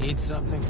Need something?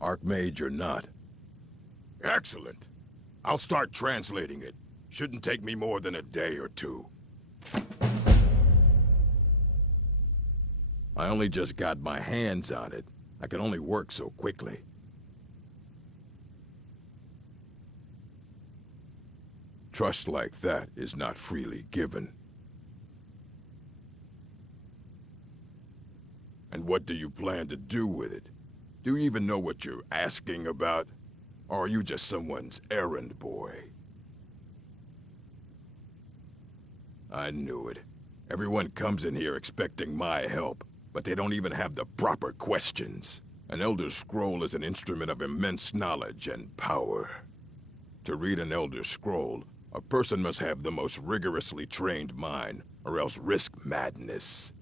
Archmage or not. Excellent. I'll start translating it. Shouldn't take me more than a day or two. I only just got my hands on it. I can only work so quickly. Trust like that is not freely given. And what do you plan to do with it? Do you even know what you're asking about? Or are you just someone's errand boy? I knew it. Everyone comes in here expecting my help, but they don't even have the proper questions. An Elder Scroll is an instrument of immense knowledge and power. To read an Elder Scroll, a person must have the most rigorously trained mind, or else risk madness.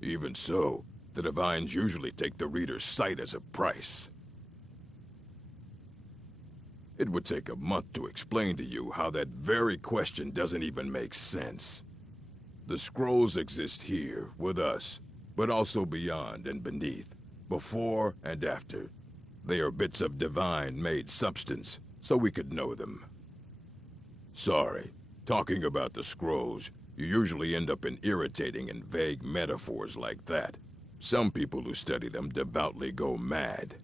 Even so, The divines usually take the reader's sight as a price. It would take a month to explain to you how that very question doesn't even make sense. The scrolls exist here, with us, but also beyond and beneath, before and after. They are bits of divine-made substance, so we could know them. Sorry, talking about the scrolls, you usually end up in irritating and vague metaphors like that. Some people who study them devoutly go mad.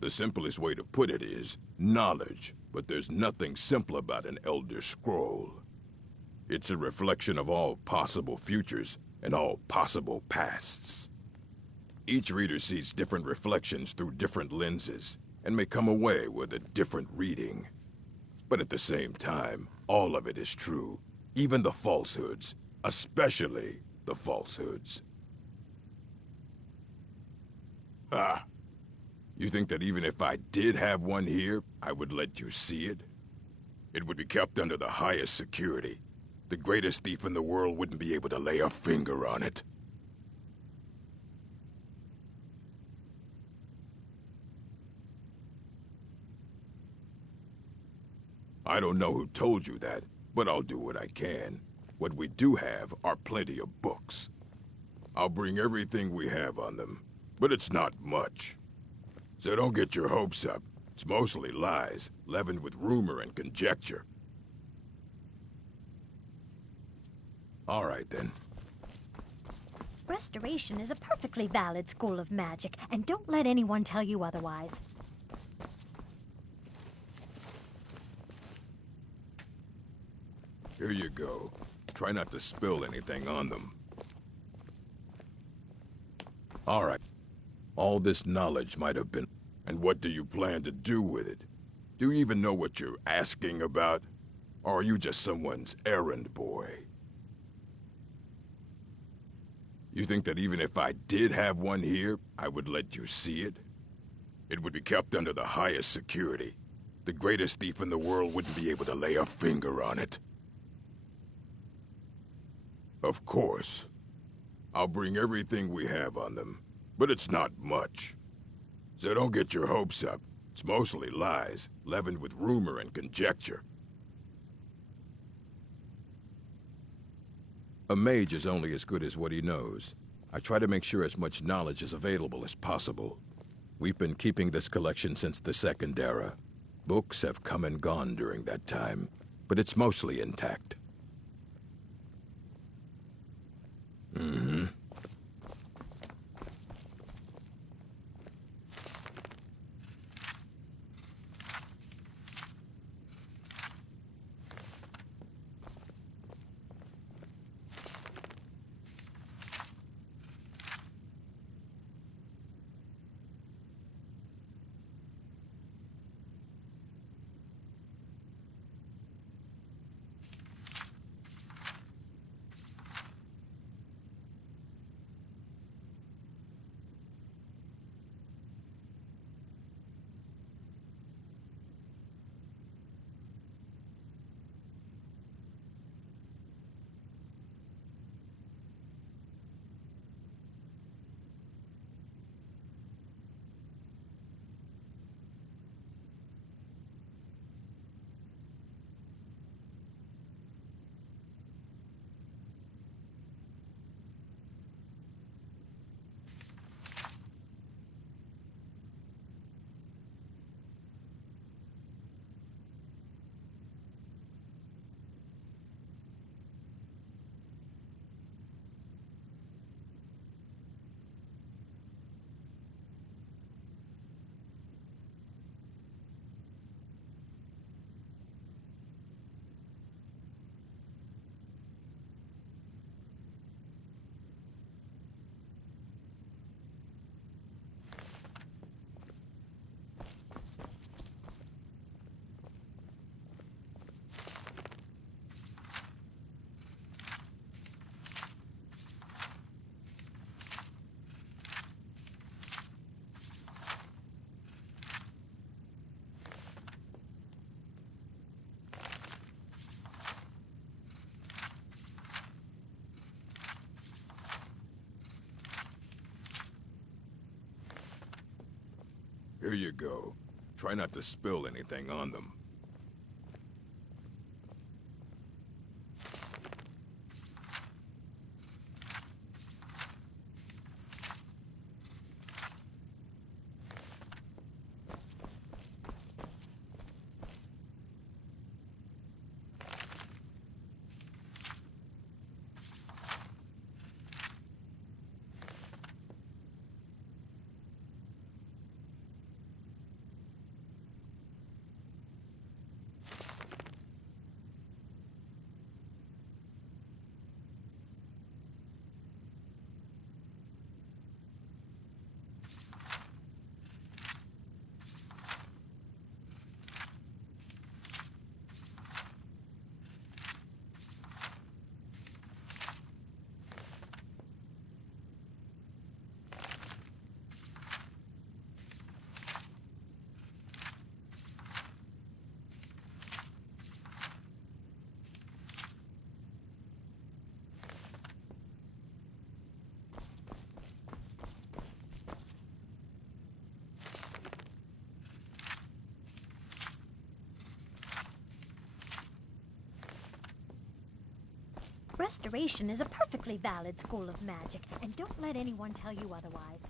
The simplest way to put it is knowledge, but there's nothing simple about an Elder Scroll. It's a reflection of all possible futures and all possible pasts. Each reader sees different reflections through different lenses and may come away with a different reading. But at the same time, all of it is true, even the falsehoods, especially the falsehoods. Ah. You think that even if I did have one here, I would let you see it? It would be kept under the highest security. The greatest thief in the world wouldn't be able to lay a finger on it. I don't know who told you that, but I'll do what I can. What we do have are plenty of books. I'll bring everything we have on them, but it's not much. So don't get your hopes up. It's mostly lies, leavened with rumor and conjecture. All right, then. Restoration is a perfectly valid school of magic, and don't let anyone tell you otherwise. Here you go. Try not to spill anything on them. All right. All this knowledge might have been... And what do you plan to do with it? Do you even know what you're asking about? Or are you just someone's errand boy? You think that even if I did have one here, I would let you see it? It would be kept under the highest security. The greatest thief in the world wouldn't be able to lay a finger on it. Of course. I'll bring everything we have on them. But it's not much. So don't get your hopes up. It's mostly lies, leavened with rumor and conjecture. A mage is only as good as what he knows. I try to make sure as much knowledge is available as possible. We've been keeping this collection since the Second Era. Books have come and gone during that time, but it's mostly intact. Mm-hmm. Here you go. Try not to spill anything on them. Restoration is a perfectly valid school of magic, and don't let anyone tell you otherwise.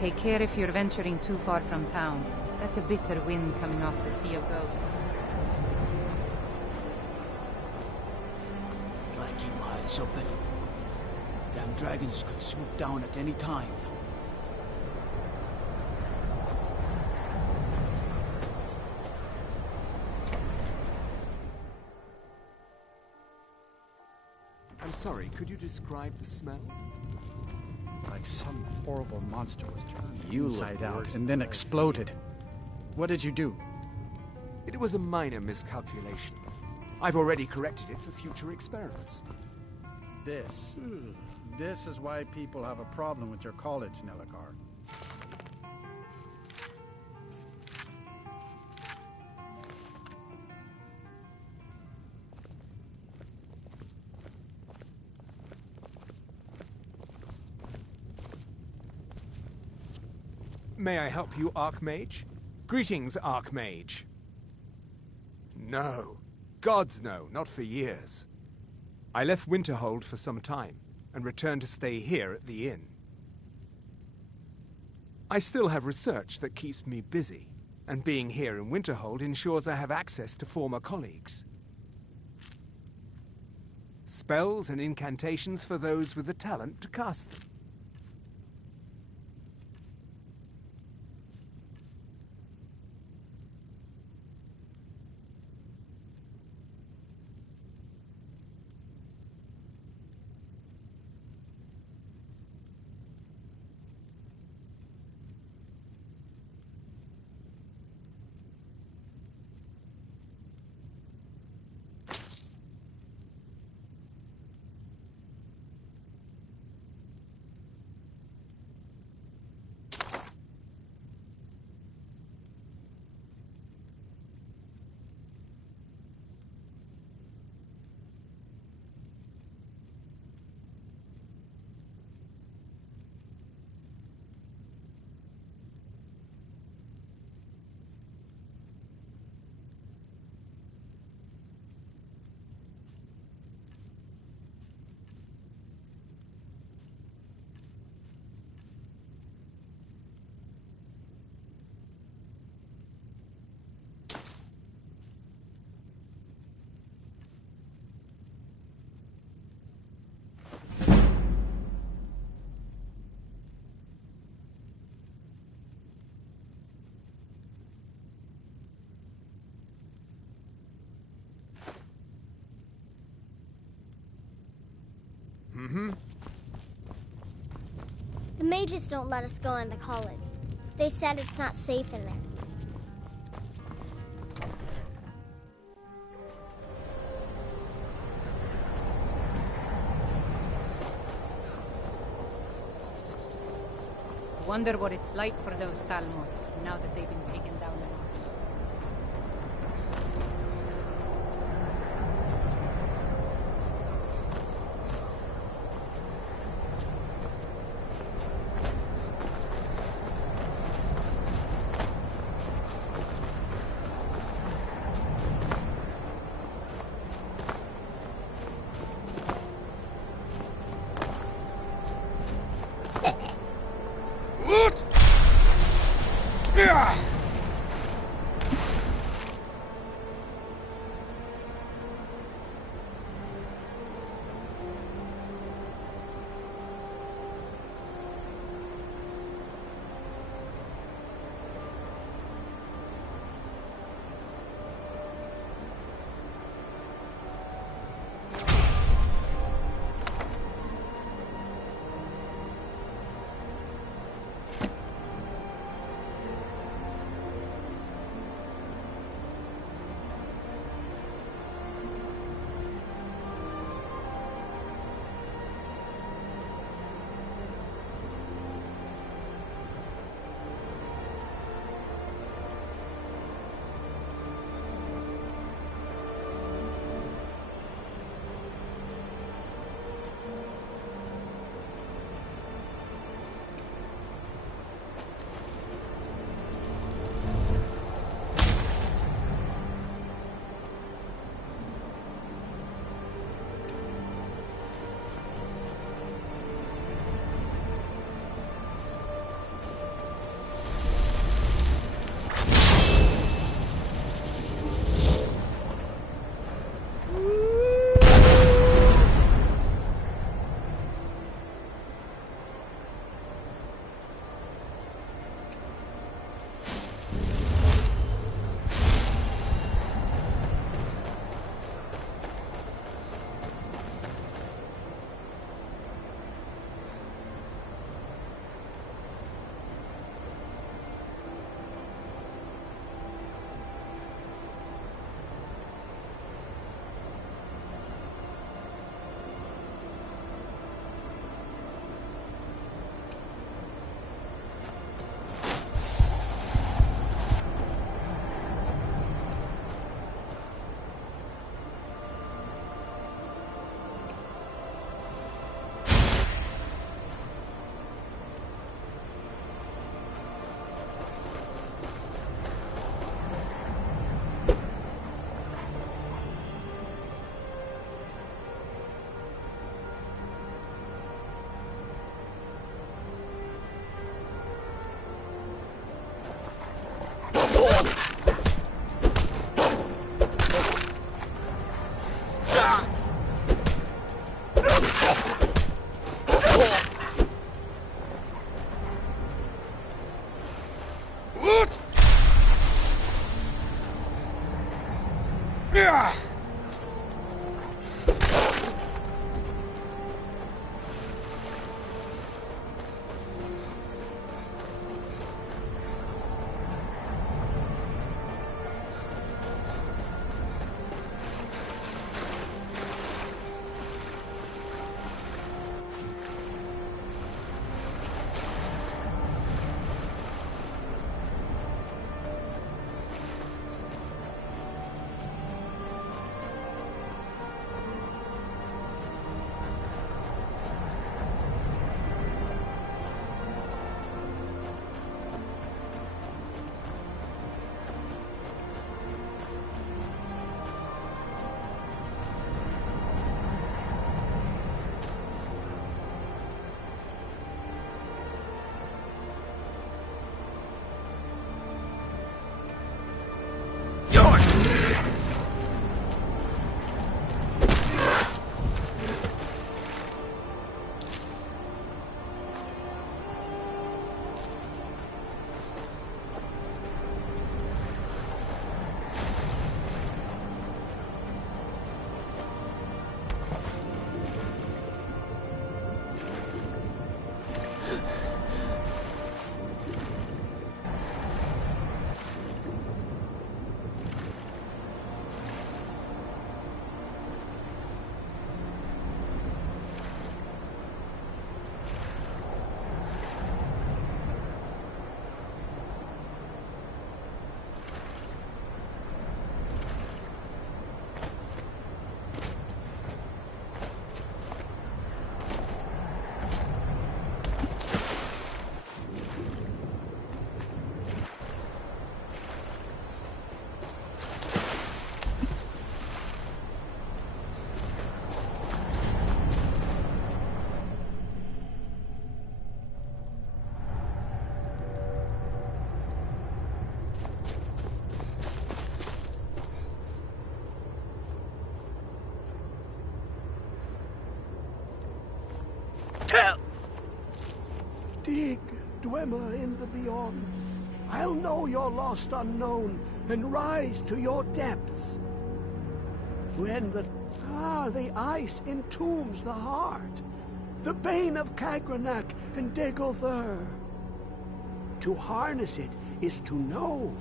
Take care if you're venturing too far from town. That's a bitter wind coming off the Sea of Ghosts. Gotta keep my eyes open. Damn dragons could swoop down at any time. I'm sorry, could you describe the smell? Like some horrible monster was turned inside out and then exploded. What did you do? It was a minor miscalculation. I've already corrected it for future experiments. This is why people have a problem with your college, Nelagar. May I help you, Archmage? Greetings, Archmage. No. Gods no, not for years. I left Winterhold for some time, and returned to stay here at the inn. I still have research that keeps me busy, and being here in Winterhold ensures I have access to former colleagues. Spells and incantations for those with the talent to cast them. The mages don't let us go into college. They said it's not safe in there. Wonder what it's like for those Talmud, now that they've been taken down a notch. Dwemer in the beyond. I'll know your lost unknown and rise to your depths. When the ice entombs the heart, the bane of Kagranak and Degolthur. To harness it is to know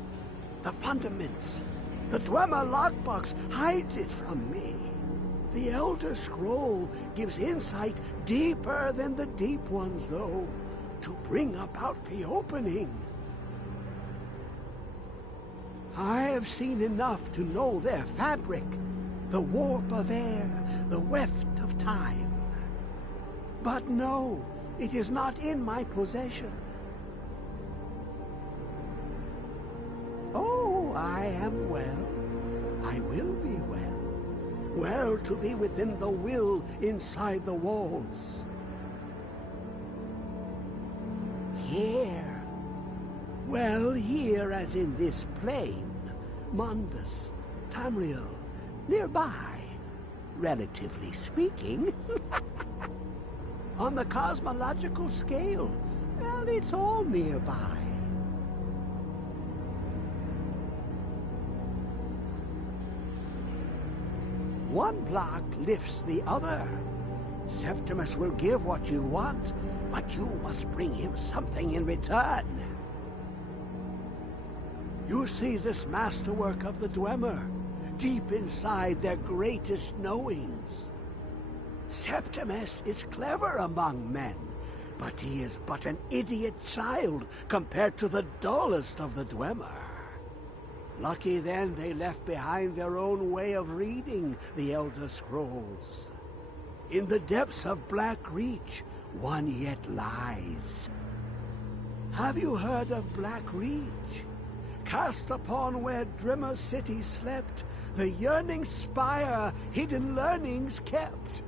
the fundaments. The Dwemer lockbox hides it from me. The Elder Scroll gives insight deeper than the deep ones, though, to bring about the opening. I have seen enough to know their fabric, the warp of air, the weft of time. But no, it is not in my possession. Oh, I am well. I will be well. Well to be within the will inside the walls. Here. Well, here as in this plain. Mundus, Tamriel, nearby, relatively speaking. On the cosmological scale, well, it's all nearby. One block lifts the other. Septimus will give what you want, but you must bring him something in return. You see this masterwork of the Dwemer, deep inside their greatest knowings. Septimus is clever among men, but he is but an idiot child compared to the dullest of the Dwemer. Lucky then they left behind their own way of reading the Elder Scrolls. In the depths of Black Reach, one yet lies. Have you heard of Black Reach? Cast upon where Drimmer City slept, the yearning spire hidden learnings kept.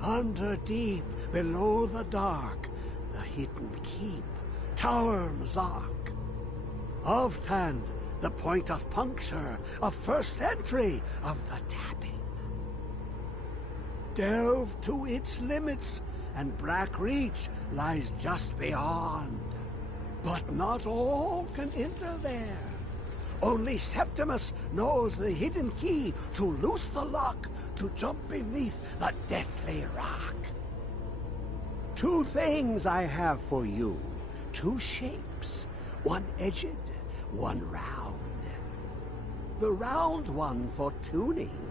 Under deep, below the dark, the hidden keep, Tower Mazark. Of Tand, the point of puncture, of first entry, of the tapping. Delve to its limits, and Black Reach lies just beyond. But not all can enter there. Only Septimus knows the hidden key to loose the lock, to jump beneath the deathly rock. Two things I have for you. Two shapes. One edged, one round. The round one for tuning.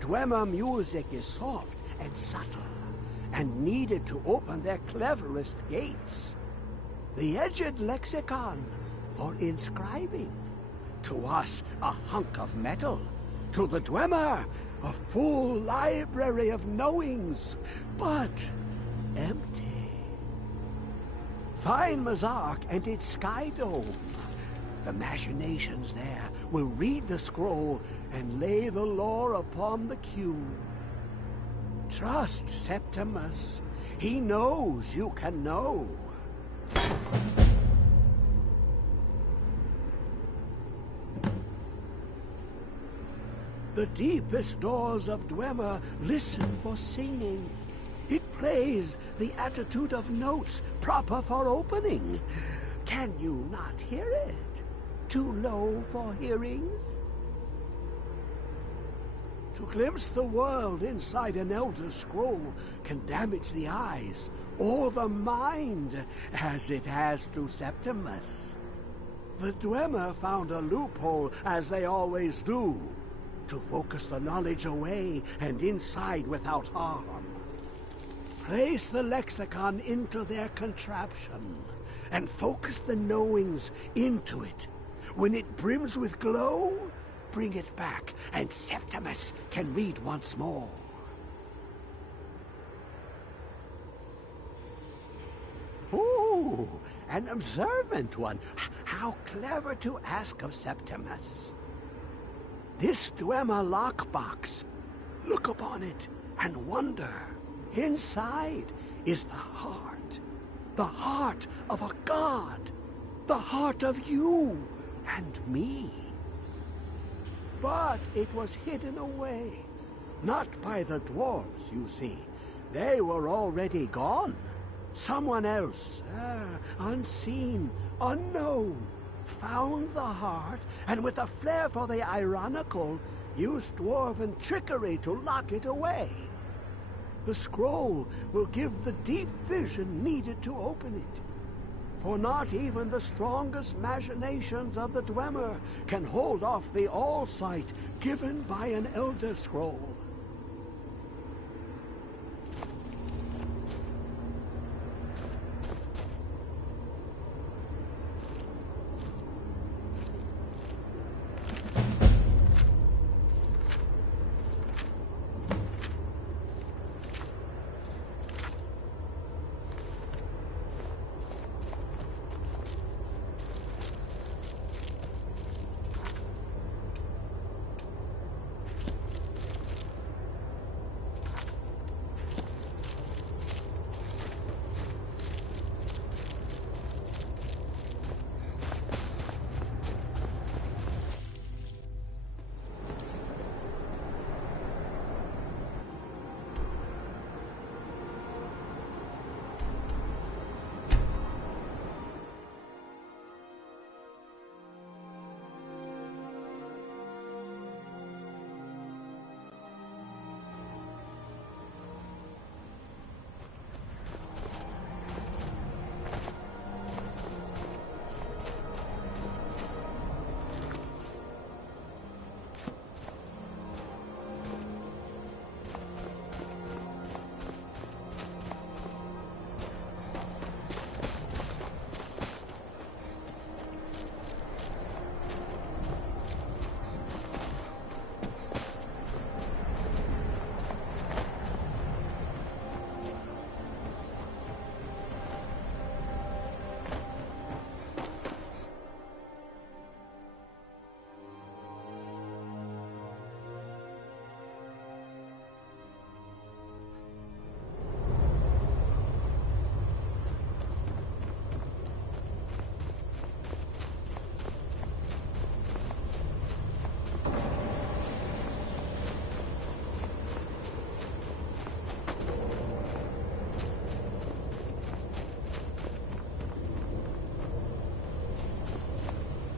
Dwemer music is soft and subtle, and needed to open their cleverest gates. The edged lexicon for inscribing. To us, a hunk of metal. To the Dwemer, a full library of knowings, but empty. Find Mazark and its sky dome. The machinations there will read the scroll and lay the lore upon the cube. Trust Septimus. He knows you can know. The deepest doors of Dwemer listen for singing. It plays the attitude of notes proper for opening. Can you not hear it? Too low for hearings? To glimpse the world inside an Elder Scroll can damage the eyes or the mind, as it has to Septimus. The Dwemer found a loophole, as they always do, to focus the knowledge away and inside without harm. Place the lexicon into their contraption, and focus the knowings into it. When it brims with glow, bring it back, and Septimus can read once more. Ooh, an observant one. How clever to ask of Septimus. This Dwemer lockbox. Look upon it and wonder. Inside is the heart of a god, the heart of you and me. But it was hidden away, not by the dwarves, you see. They were already gone. Someone else, unseen, unknown, found the heart, and with a flair for the ironical, used dwarven trickery to lock it away. The scroll will give the deep vision needed to open it. For not even the strongest machinations of the Dwemer can hold off the all-sight given by an Elder Scroll.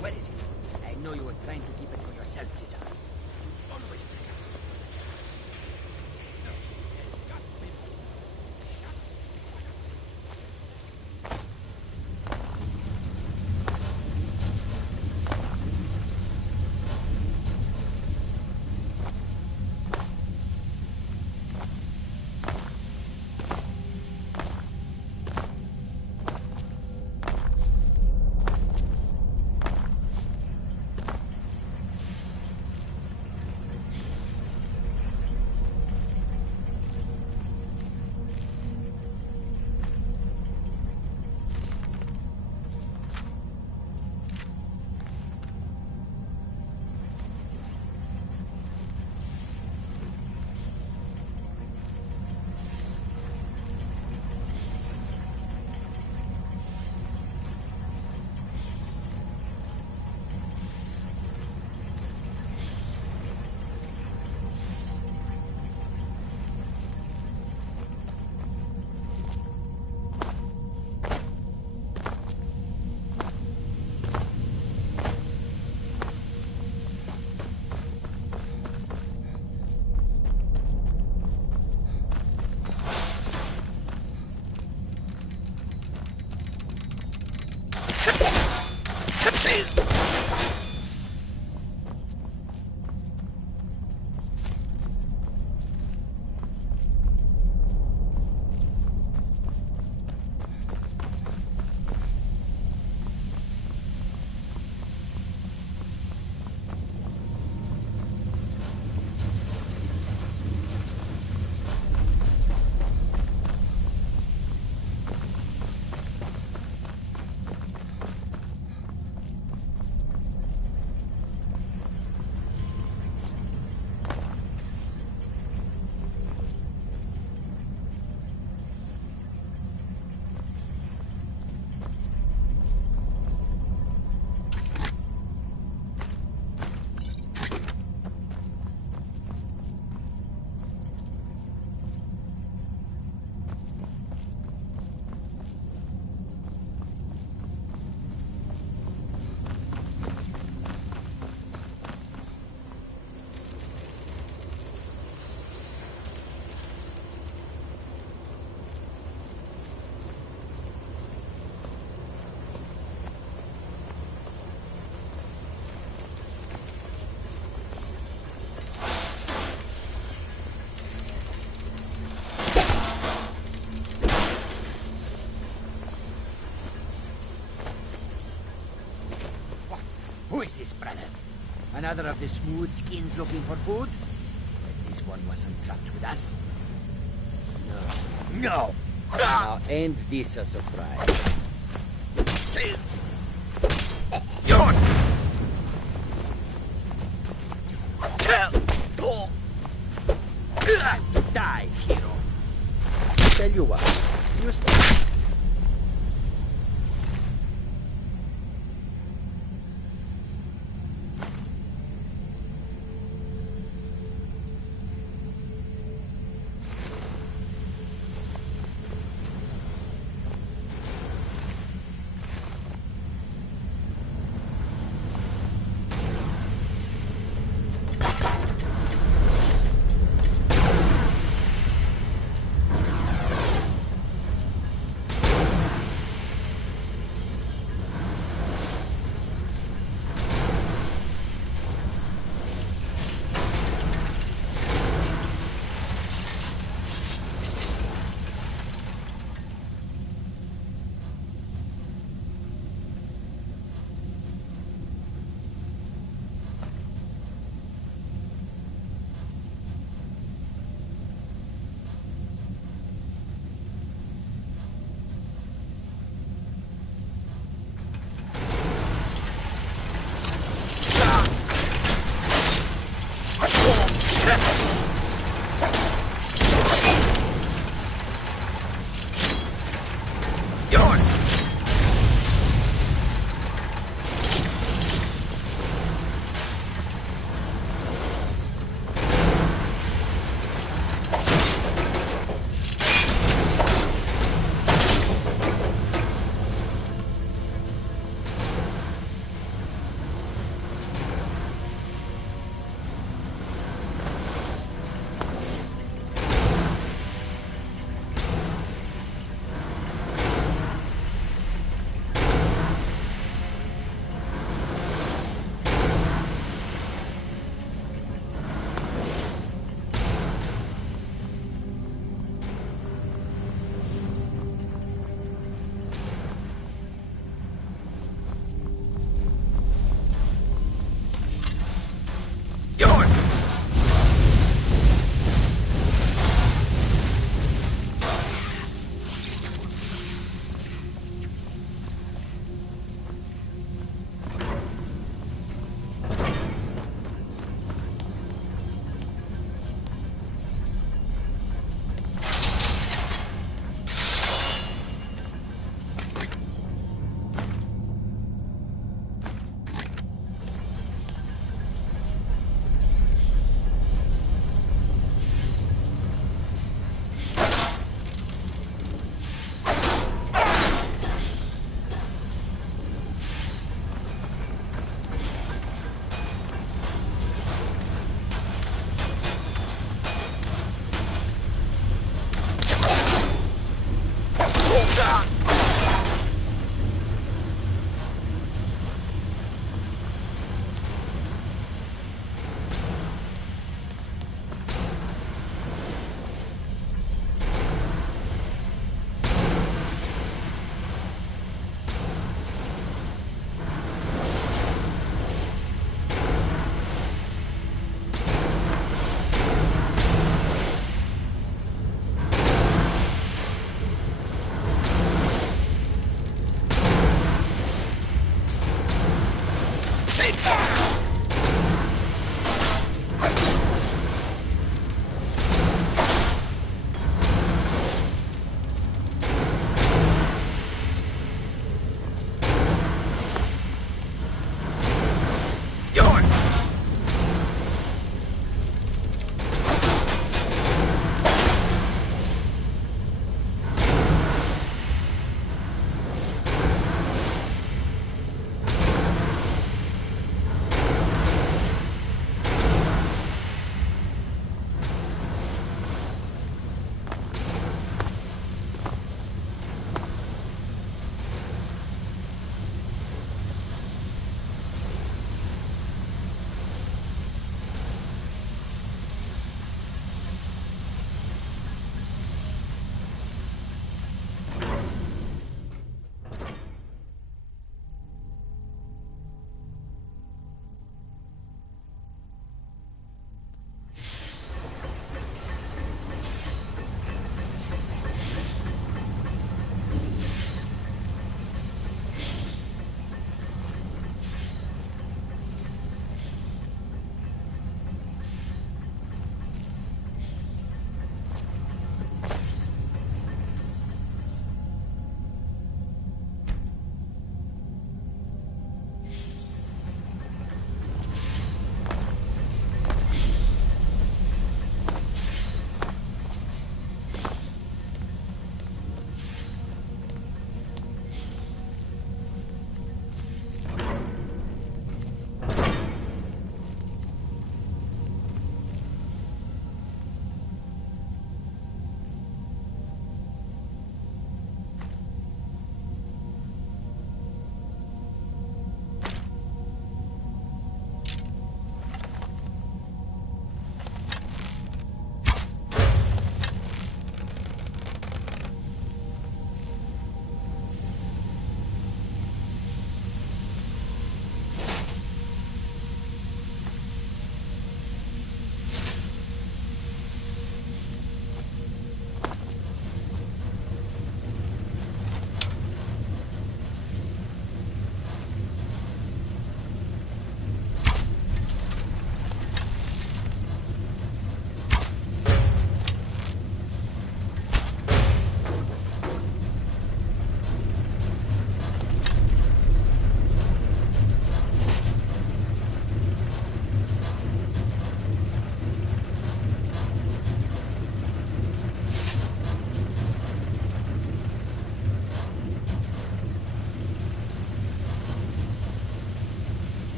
Where is it? I know you were trying to keep it for yourself, Cesar. Always take it for yourself. No, there's got to be more. Who is this, brother? Another of the smooth skins looking for food? But this one wasn't trapped with us. No. No! Now, ain't this a surprise? Die, hero. Tell you what, you stay.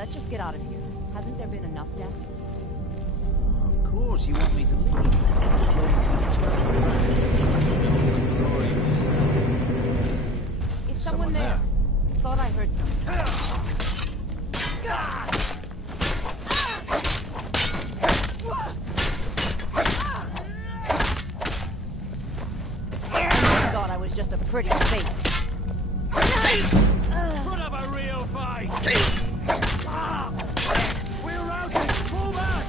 Let's just get out of here. Hasn't there been enough death? Of course you want me to leave. I'm just waiting for you to turn. Is someone there? Thought I heard something. Thought I was just a pretty face. Put up a real fight! We're routed! Pull back!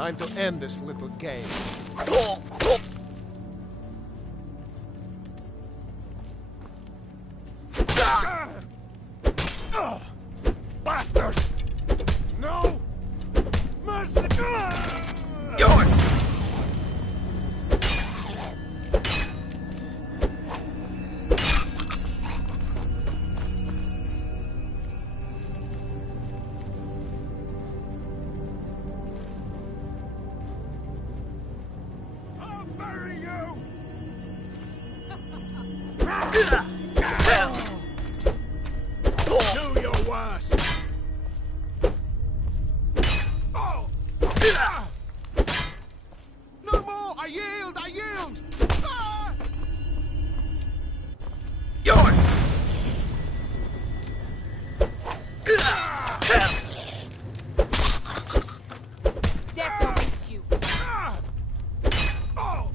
Time to end this little game. Bastard! No! Mercy! I'll bury you! Do your worst! No more! I yield! I yield! Ah! Death awaits you. Oh!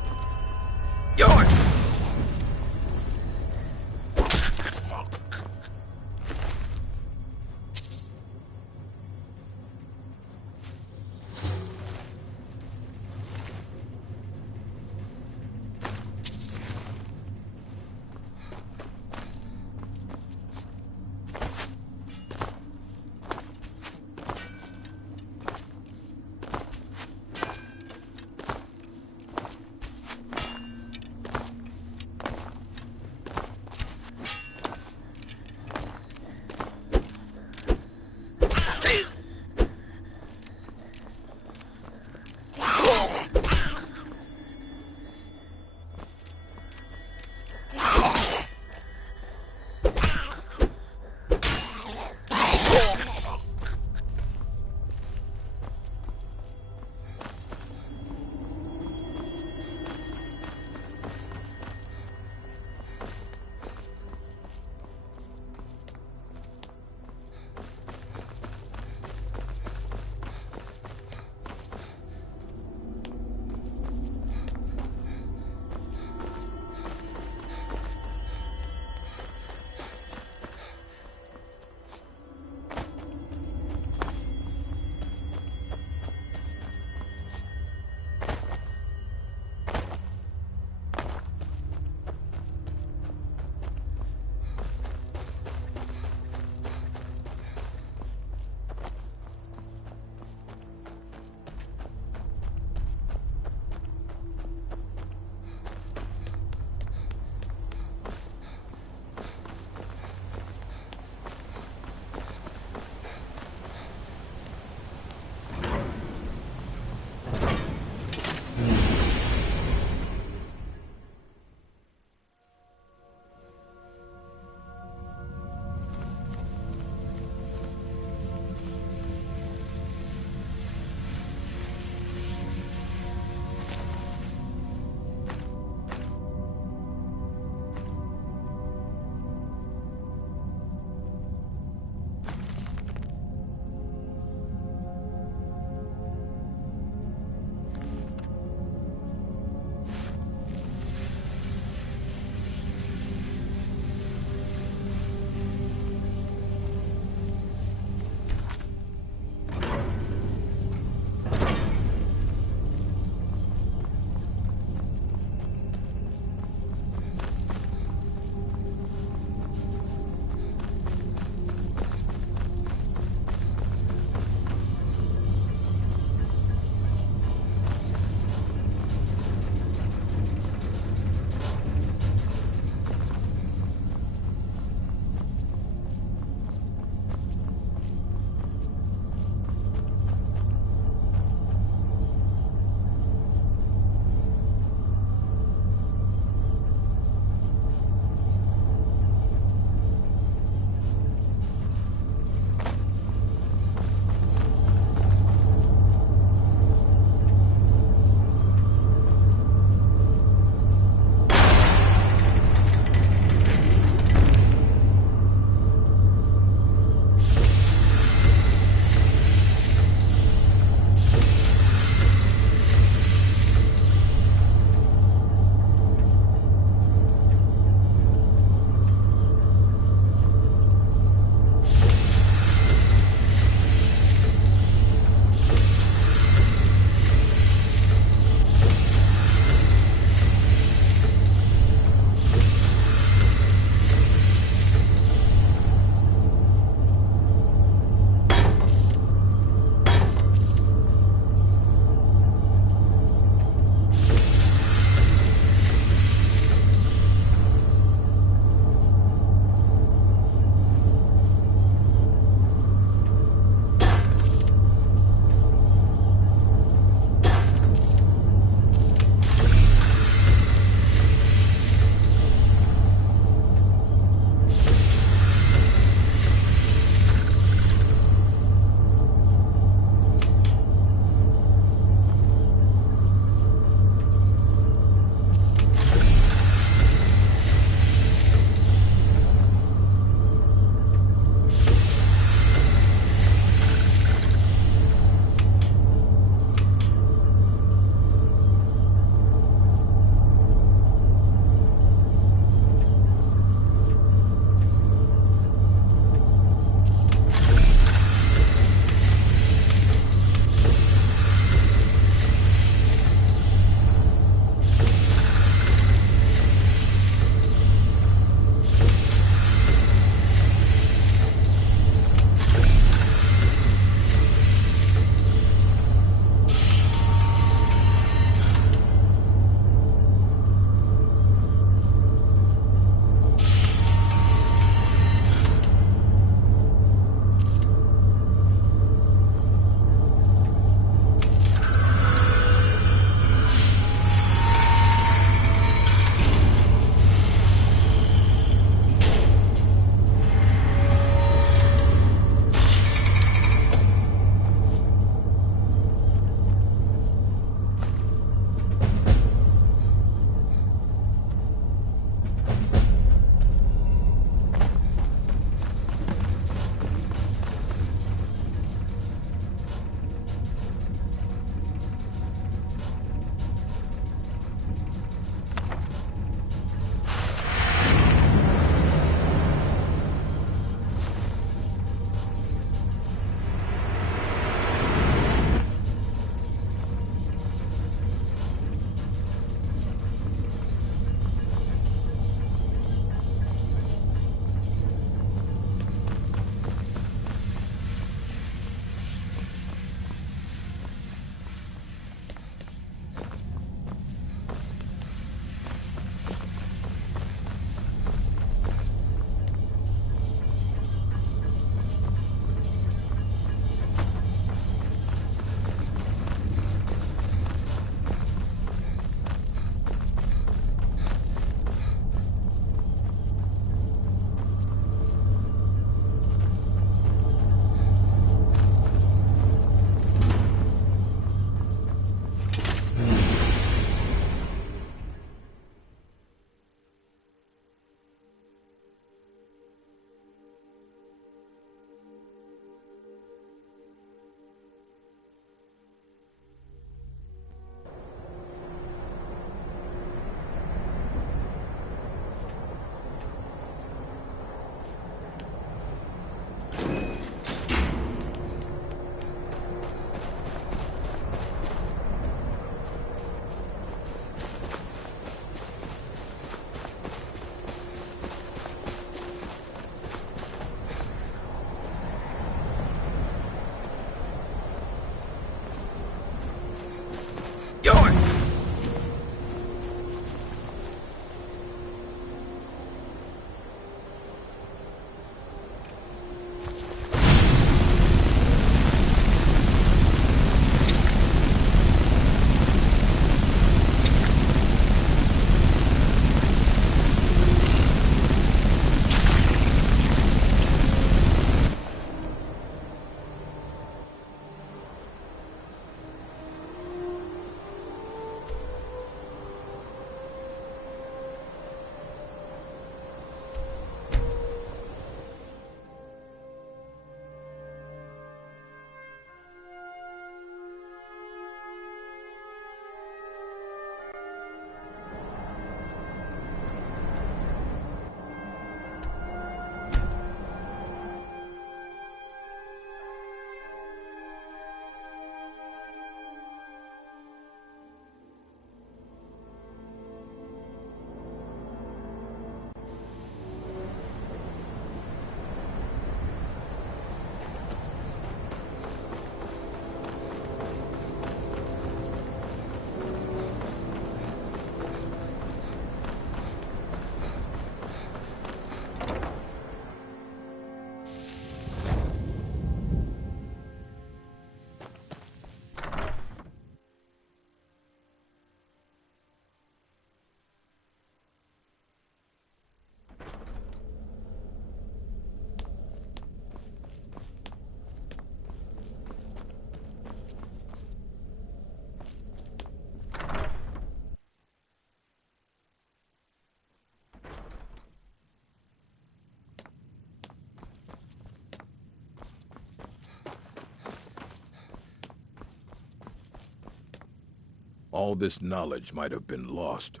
All this knowledge might have been lost.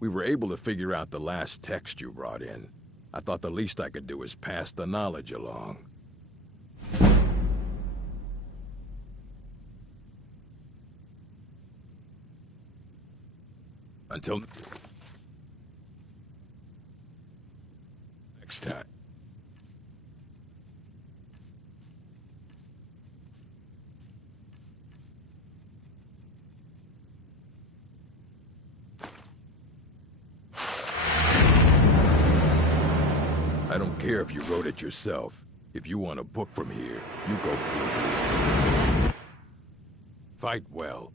We were able to figure out the last text you brought in. I thought the least I could do is pass the knowledge along. Until next time. I don't care if you wrote it yourself. If you want a book from here, you go through me. Fight well.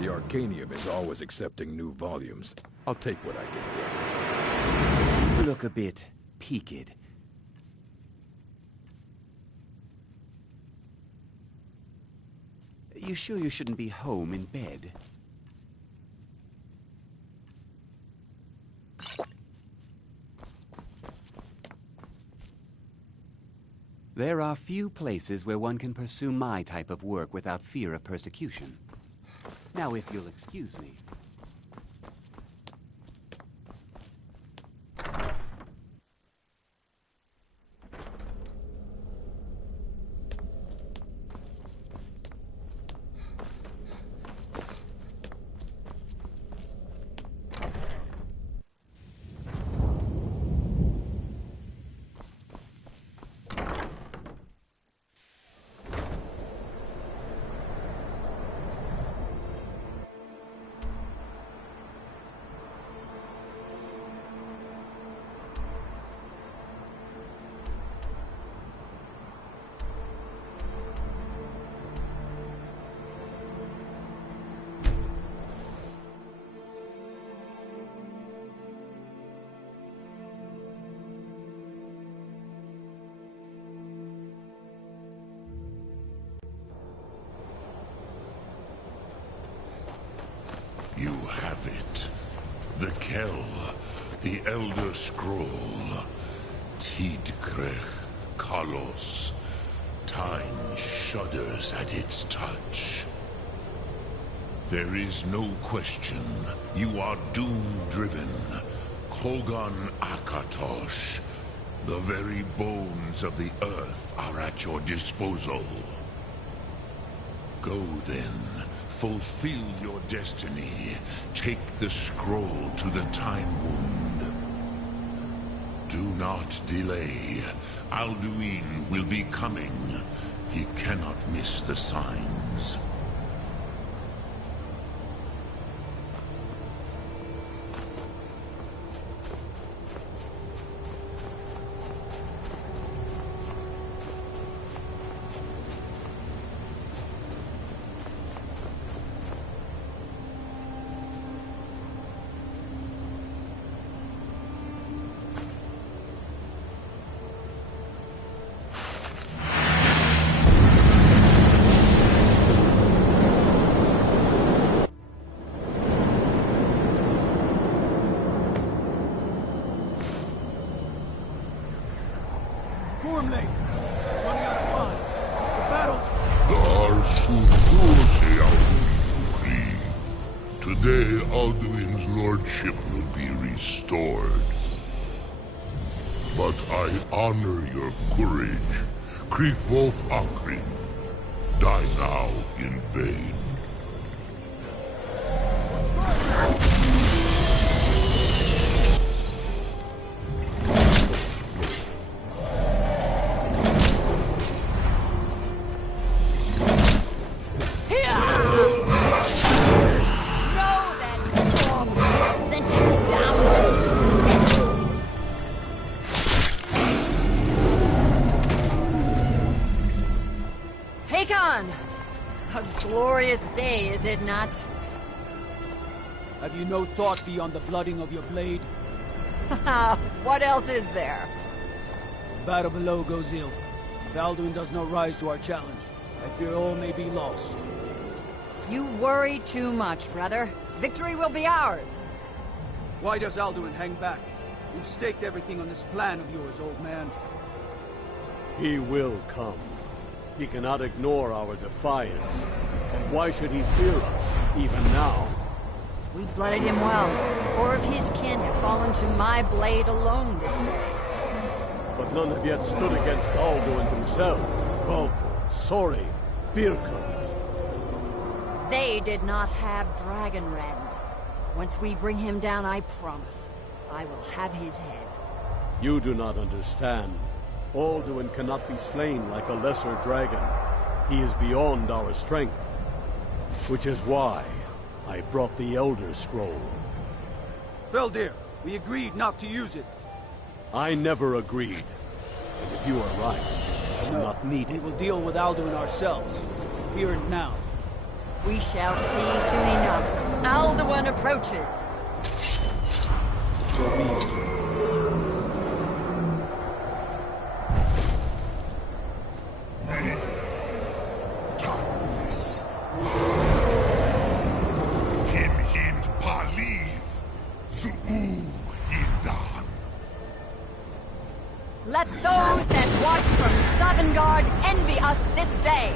The Arcanium is always accepting new volumes. I'll take what I can get. You look a bit peaked. You sure you shouldn't be home in bed? There are few places where one can pursue my type of work without fear of persecution. Now, if you'll excuse me. You have it. The Kell, the Elder Scroll. Tidkrech Kalos. Time shudders at its touch. There is no question. You are doom-driven. Kogan Akatosh. The very bones of the earth are at your disposal. Go then. Fulfill your destiny. Take the scroll to the Time Wound. Do not delay. Alduin will be coming. He cannot miss the signs. Today, Alduin's lordship will be restored. But I honor your courage. Krithwolf Akrin. Die now in vain. Day, is it not? Have you no thought beyond the blooding of your blade? What else is there? The battle below goes ill. If Alduin does not rise to our challenge, I fear all may be lost. You worry too much, brother. Victory will be ours. Why does Alduin hang back? We've staked everything on this plan of yours, old man. He will come. He cannot ignore our defiance. And why should he fear us, even now? We blooded him well. 4 of his kin have fallen to my blade alone this day. But none have yet stood against Alduin himself. Balfour, Sori, Birka. They did not have Dragonrend. Once we bring him down, I promise, I will have his head. You do not understand. Alduin cannot be slain like a lesser dragon. He is beyond our strength. Which is why I brought the Elder Scroll. Feldir, we agreed not to use it. I never agreed. And if you are right, I do not need it. We will deal with Alduin ourselves. Here and now. We shall see soon enough. Alduin approaches. So be it. Let those that watch from Sovngarde envy us this day.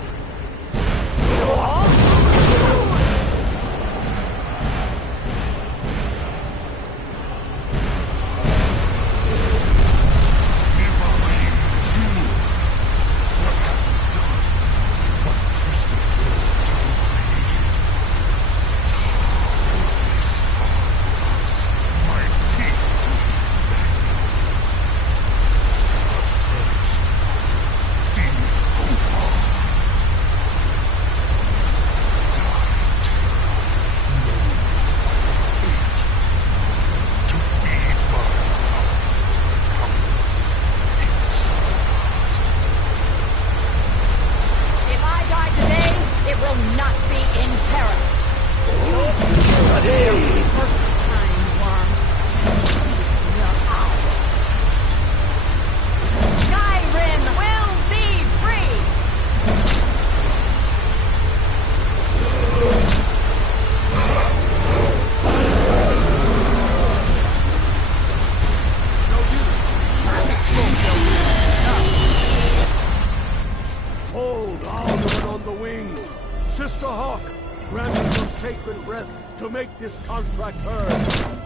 This contract heard.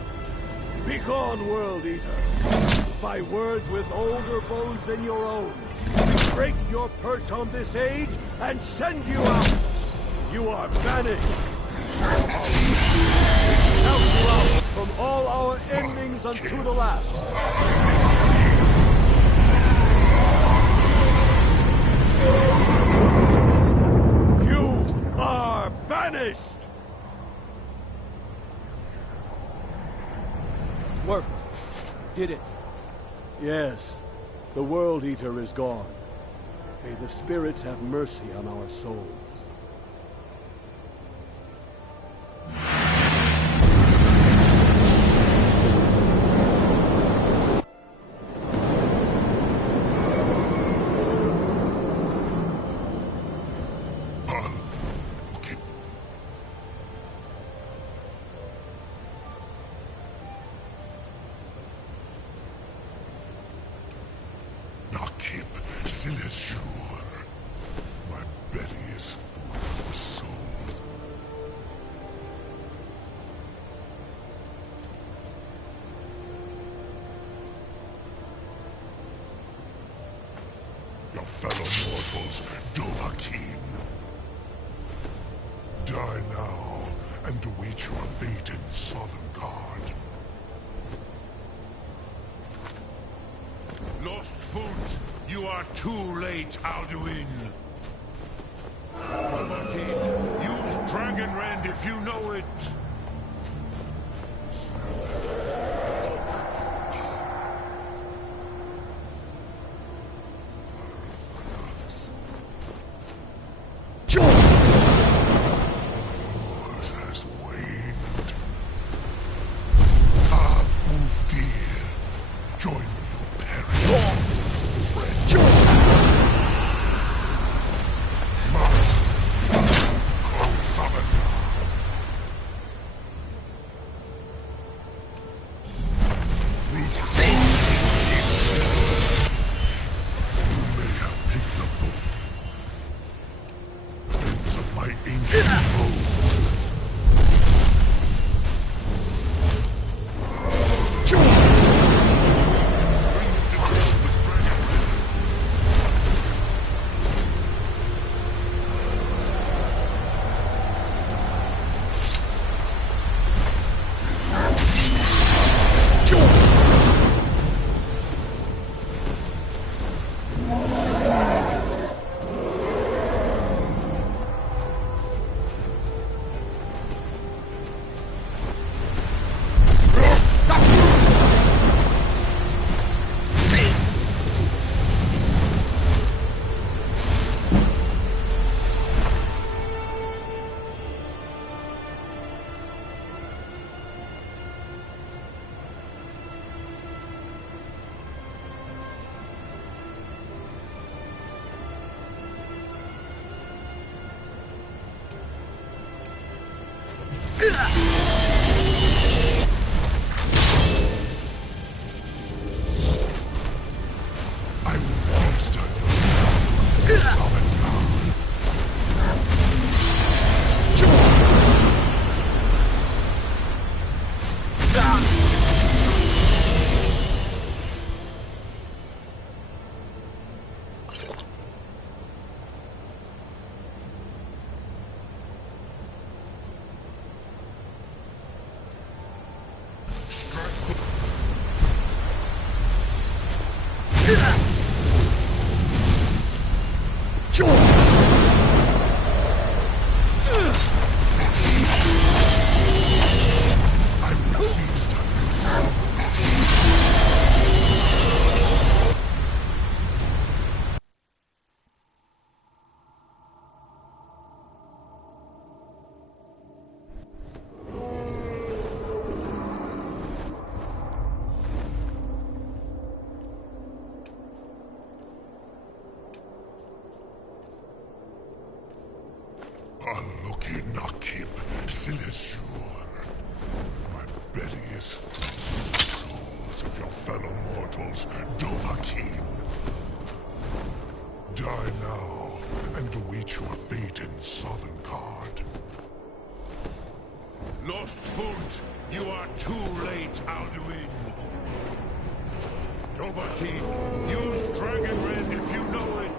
Begone, World Eater. By words with older bones than your own, we break your perch on this age and send you out. You are banished. We count you out from all our endings unto the last. You are banished. Worked. Did it. Yes. The World Eater is gone. May the spirits have mercy on our souls. My belly is full of souls. Your fellow mortals, Dovahkiin. Die now and await your fate in Sovngarde. Lost Foot, you are too late, Alduin. Dovahkiin, use Dragonrend if you know it. Aluki Nakib Silisur. My belly is full of the souls of your fellow mortals, Dovahkiin. Die now, and await your fate in Sovngarde. Lost Foot, you are too late, Alduin. Dovahkiin, use Dragon Red if you know it.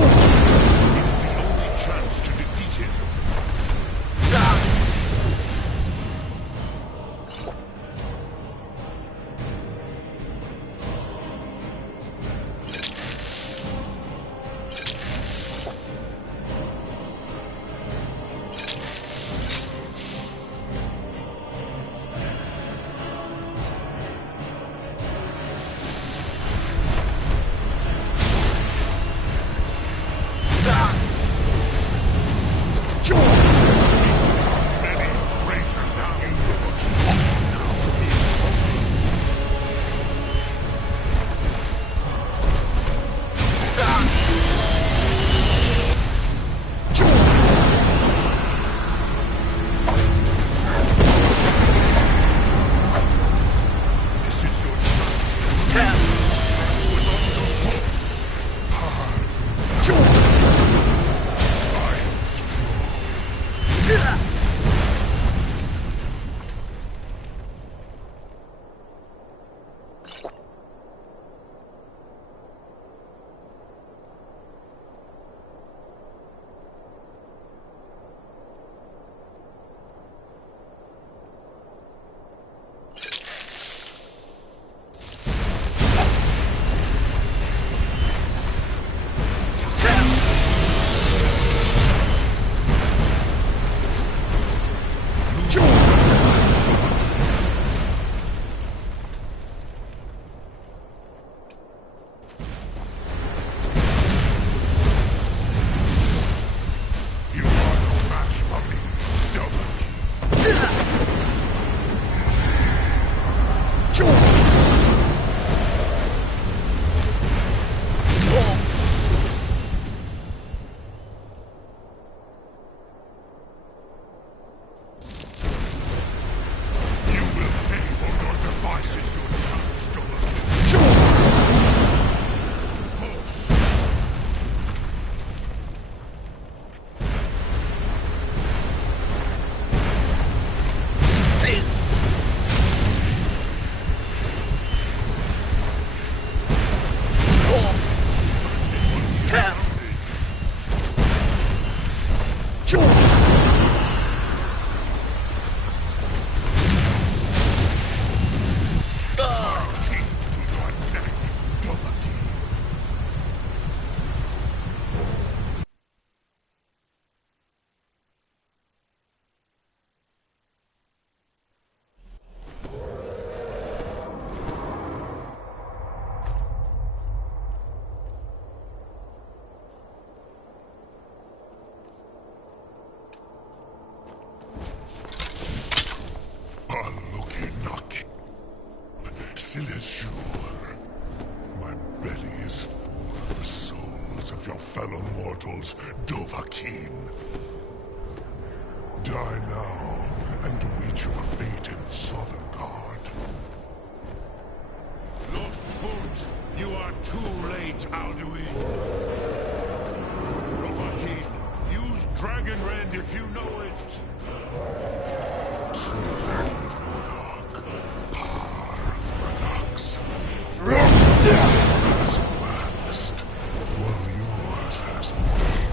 It's the only chance to defeat him. My belly is full of the souls of your fellow mortals, Dovahkiin. Die now, and await your fate in Sovngarde. Lord Foot, you are too late, Alduin. Dovahkiin, use Dragon Rend if you know it. Has waxed, while yours has waned.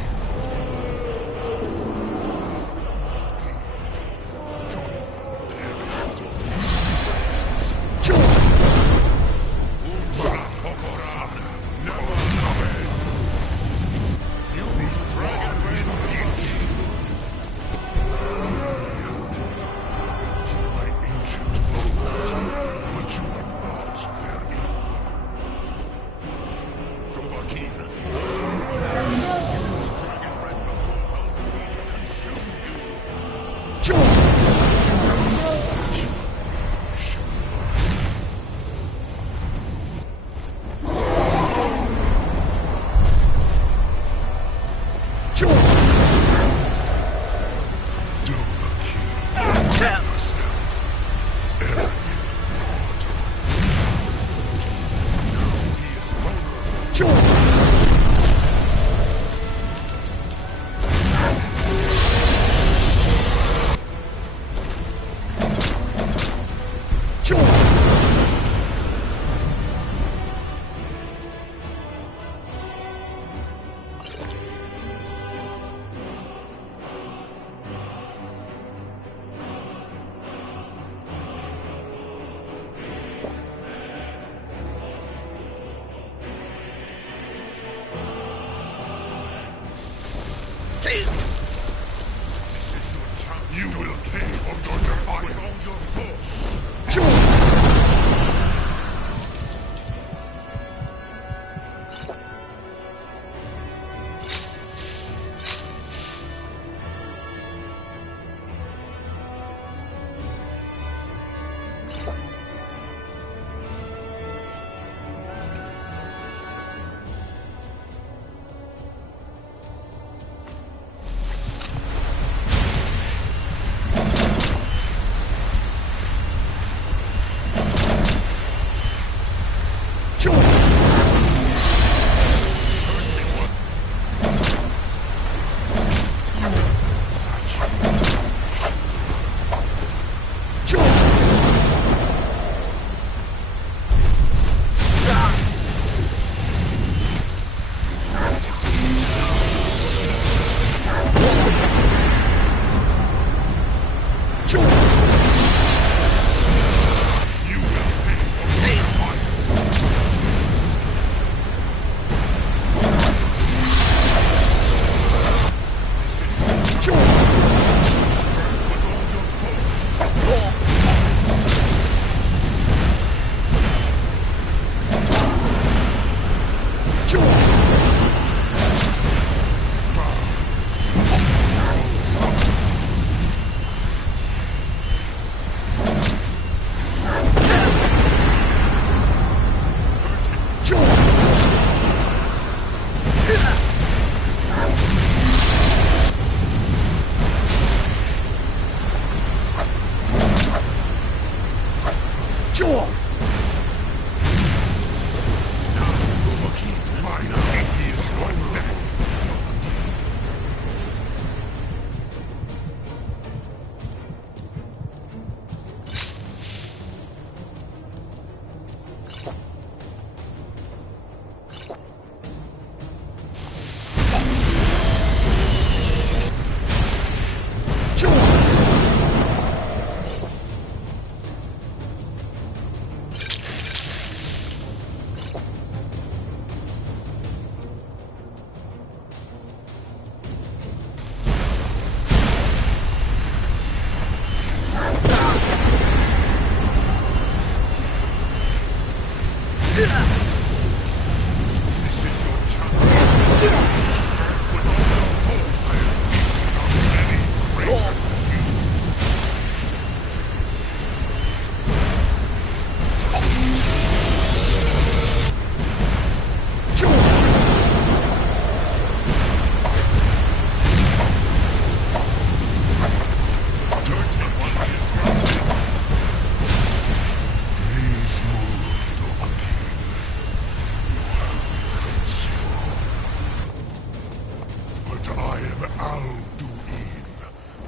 You will pay for your defiance.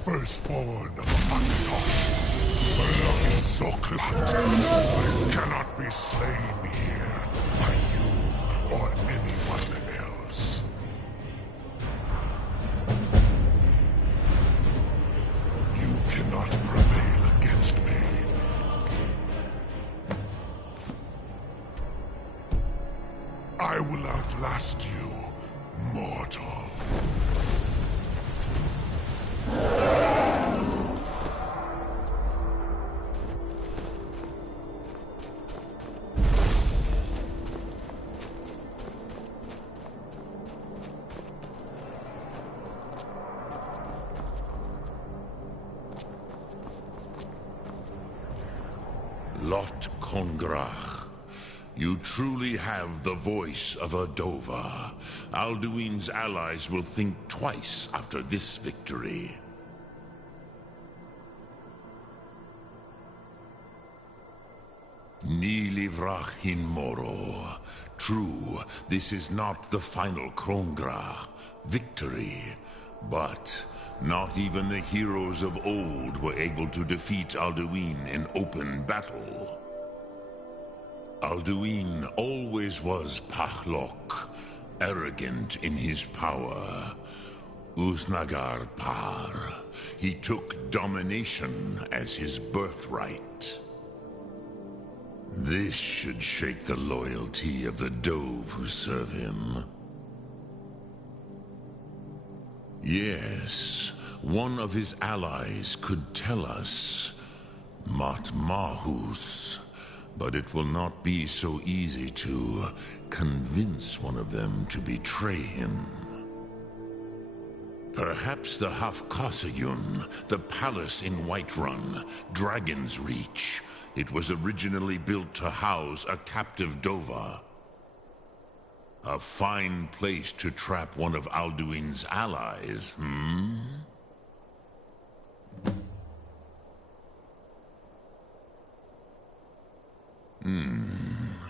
Firstborn of Akatosh, Lucky Zoklat. I cannot be slain here by you or anyone else. You cannot prevail against me. I will outlast you, mortal. Lot Kongrach, you truly have the voice of a Dova. Alduin's allies will think twice after this victory. Ni livrach hin moro. True, this is not the final Kongrach victory, but not even the heroes of old were able to defeat Alduin in open battle. Alduin always was Pachlok, arrogant in his power. Uznagar Par. He took domination as his birthright. This should shake the loyalty of the Dove who serve him. Yes, one of his allies could tell us. Matmahus. But it will not be so easy to convince one of them to betray him. Perhaps the Hafkasayun, the palace in Whiterun, Dragon's Reach. It was originally built to house a captive Dova. A fine place to trap one of Alduin's allies, hmm?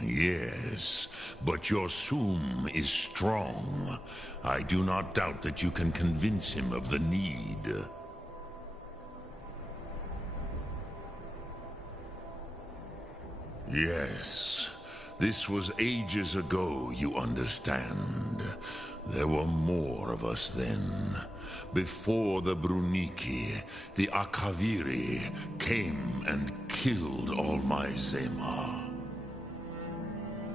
Yes, but your Sum is strong. I do not doubt that you can convince him of the need. Yes, this was ages ago, you understand. There were more of us then. Before the Bruniki, the Akaviri came and killed all my Zema.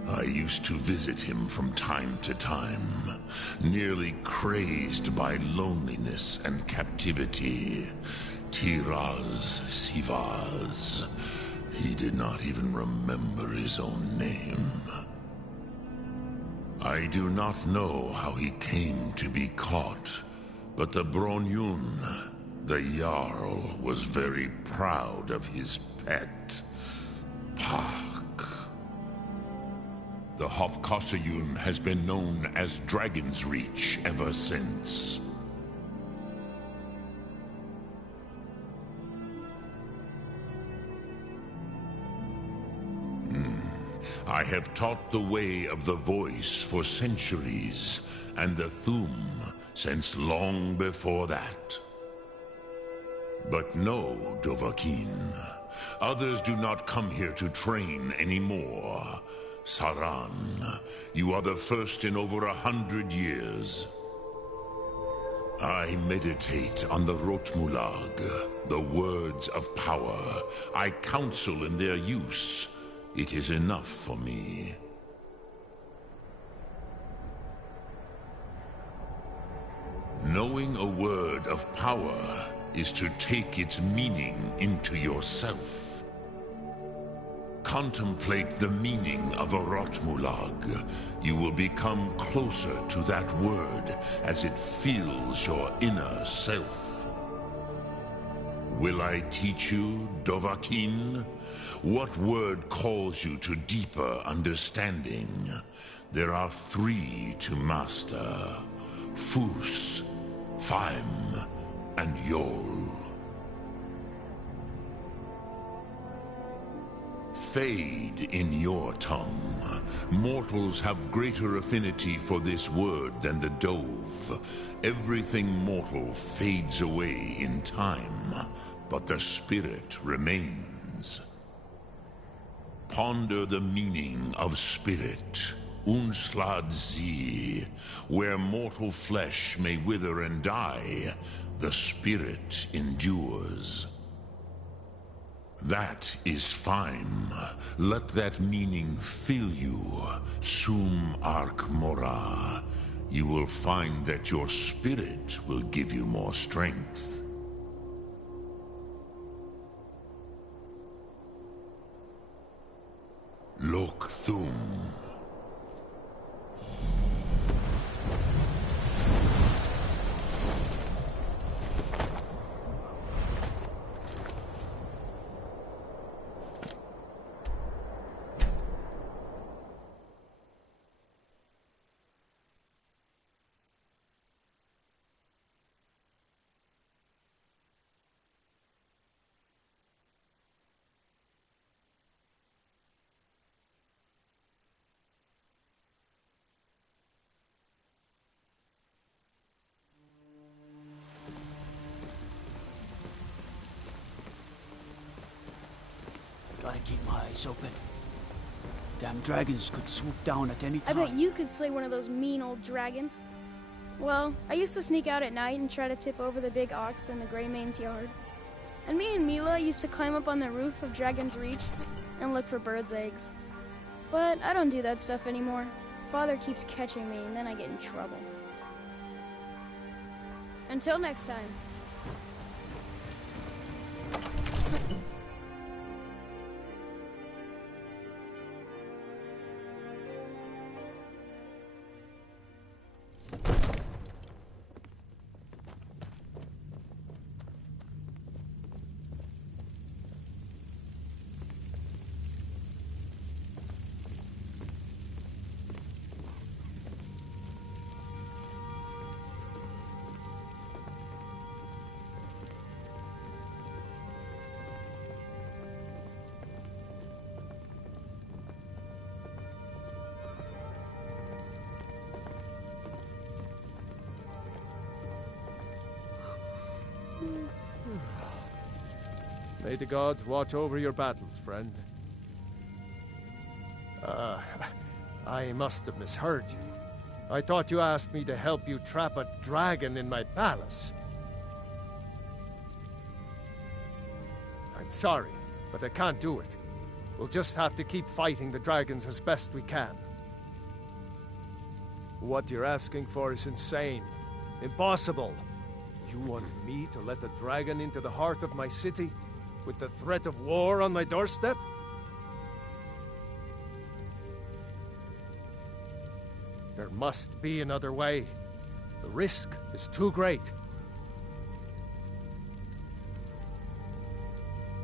I used to visit him from time to time, nearly crazed by loneliness and captivity. Tiraz Sivaz. He did not even remember his own name. I do not know how he came to be caught, but the Bronyun, the Jarl, was very proud of his pet, Pak. The Hofkasayun has been known as Dragon's Reach ever since. I have taught the way of the voice for centuries, and the Thum since long before that. But no, Dovahkiin. Others do not come here to train anymore. Saran, you are the first in over 100 years. I meditate on the Rotmulag, the words of power. I counsel in their use. It is enough for me. Knowing a word of power is to take its meaning into yourself. Contemplate the meaning of a Rotmulag. You will become closer to that word as it fills your inner self. Will I teach you, Dovahkiin? What word calls you to deeper understanding? There are 3 to master: Fus, Faim, and Yol. Fade in your tongue. Mortals have greater affinity for this word than the Dove. Everything mortal fades away in time, but the spirit remains. Ponder the meaning of spirit, Unslad Zi. Where mortal flesh may wither and die, the spirit endures. That is fine. Let that meaning fill you, Sum Ark Mora. You will find that your spirit will give you more strength. Lok Thum. Gotta keep my eyes open. Damn dragons could swoop down at any time. I bet you could slay one of those mean old dragons. Well, I used to sneak out at night and try to tip over the big ox in the Grey Mane's yard. And me and Mila used to climb up on the roof of Dragon's Reach and look for birds' eggs. But I don't do that stuff anymore. Father keeps catching me and then I get in trouble. Until next time. May the gods watch over your battles, friend. I must have misheard you. I thought you asked me to help you trap a dragon in my palace. I'm sorry, but I can't do it. We'll just have to keep fighting the dragons as best we can. What you're asking for is insane. Impossible. You want me to let the dragon into the heart of my city? With the threat of war on my doorstep? There must be another way. The risk is too great.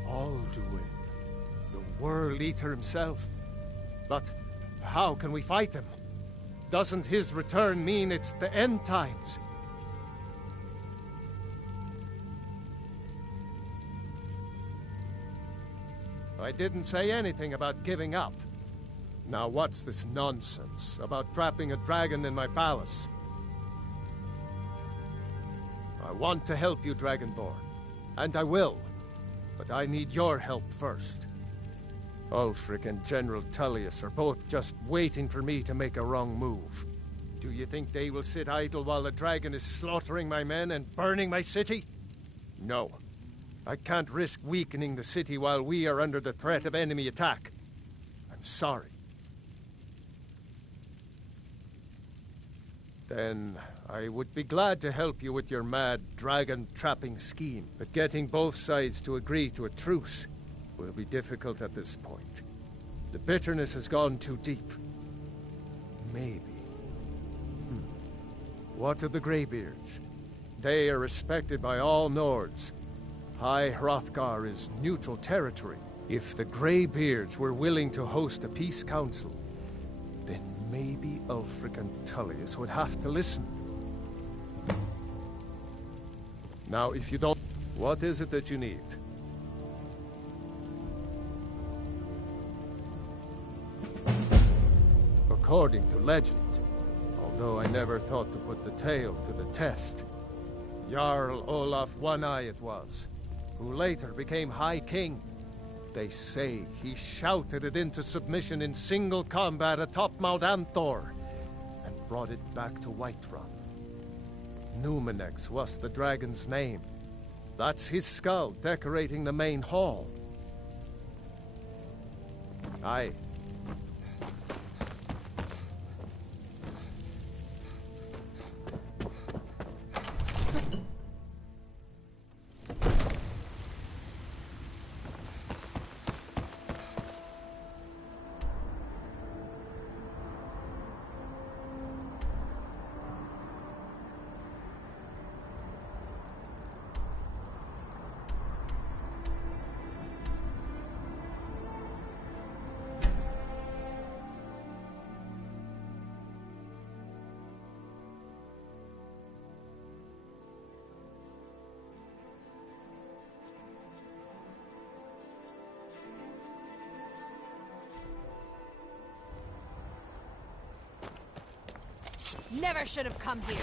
Alduin, the World Eater himself. But how can we fight him? Doesn't his return mean it's the end times? I didn't say anything about giving up. Now what's this nonsense about trapping a dragon in my palace? I want to help you, Dragonborn. And I will. But I need your help first. Ulfric and General Tullius are both just waiting for me to make a wrong move. Do you think they will sit idle while the dragon is slaughtering my men and burning my city? No. I can't risk weakening the city while we are under the threat of enemy attack. I'm sorry. Then I would be glad to help you with your mad dragon-trapping scheme, but getting both sides to agree to a truce will be difficult at this point. The bitterness has gone too deep. Maybe. What of the Greybeards? They are respected by all Nords. High Hrothgar is neutral territory. If the Greybeards were willing to host a peace council, then maybe Ulfric and Tullius would have to listen. Now, if you don't... What is it that you need? According to legend, although I never thought to put the tale to the test, Jarl Olaf One-Eye it was, who later became High King. They say he shouted it into submission in single combat atop Mount Anthor, and brought it back to Whiterun. Numenex was the dragon's name. That's his skull decorating the main hall. Aye. Never should have come here.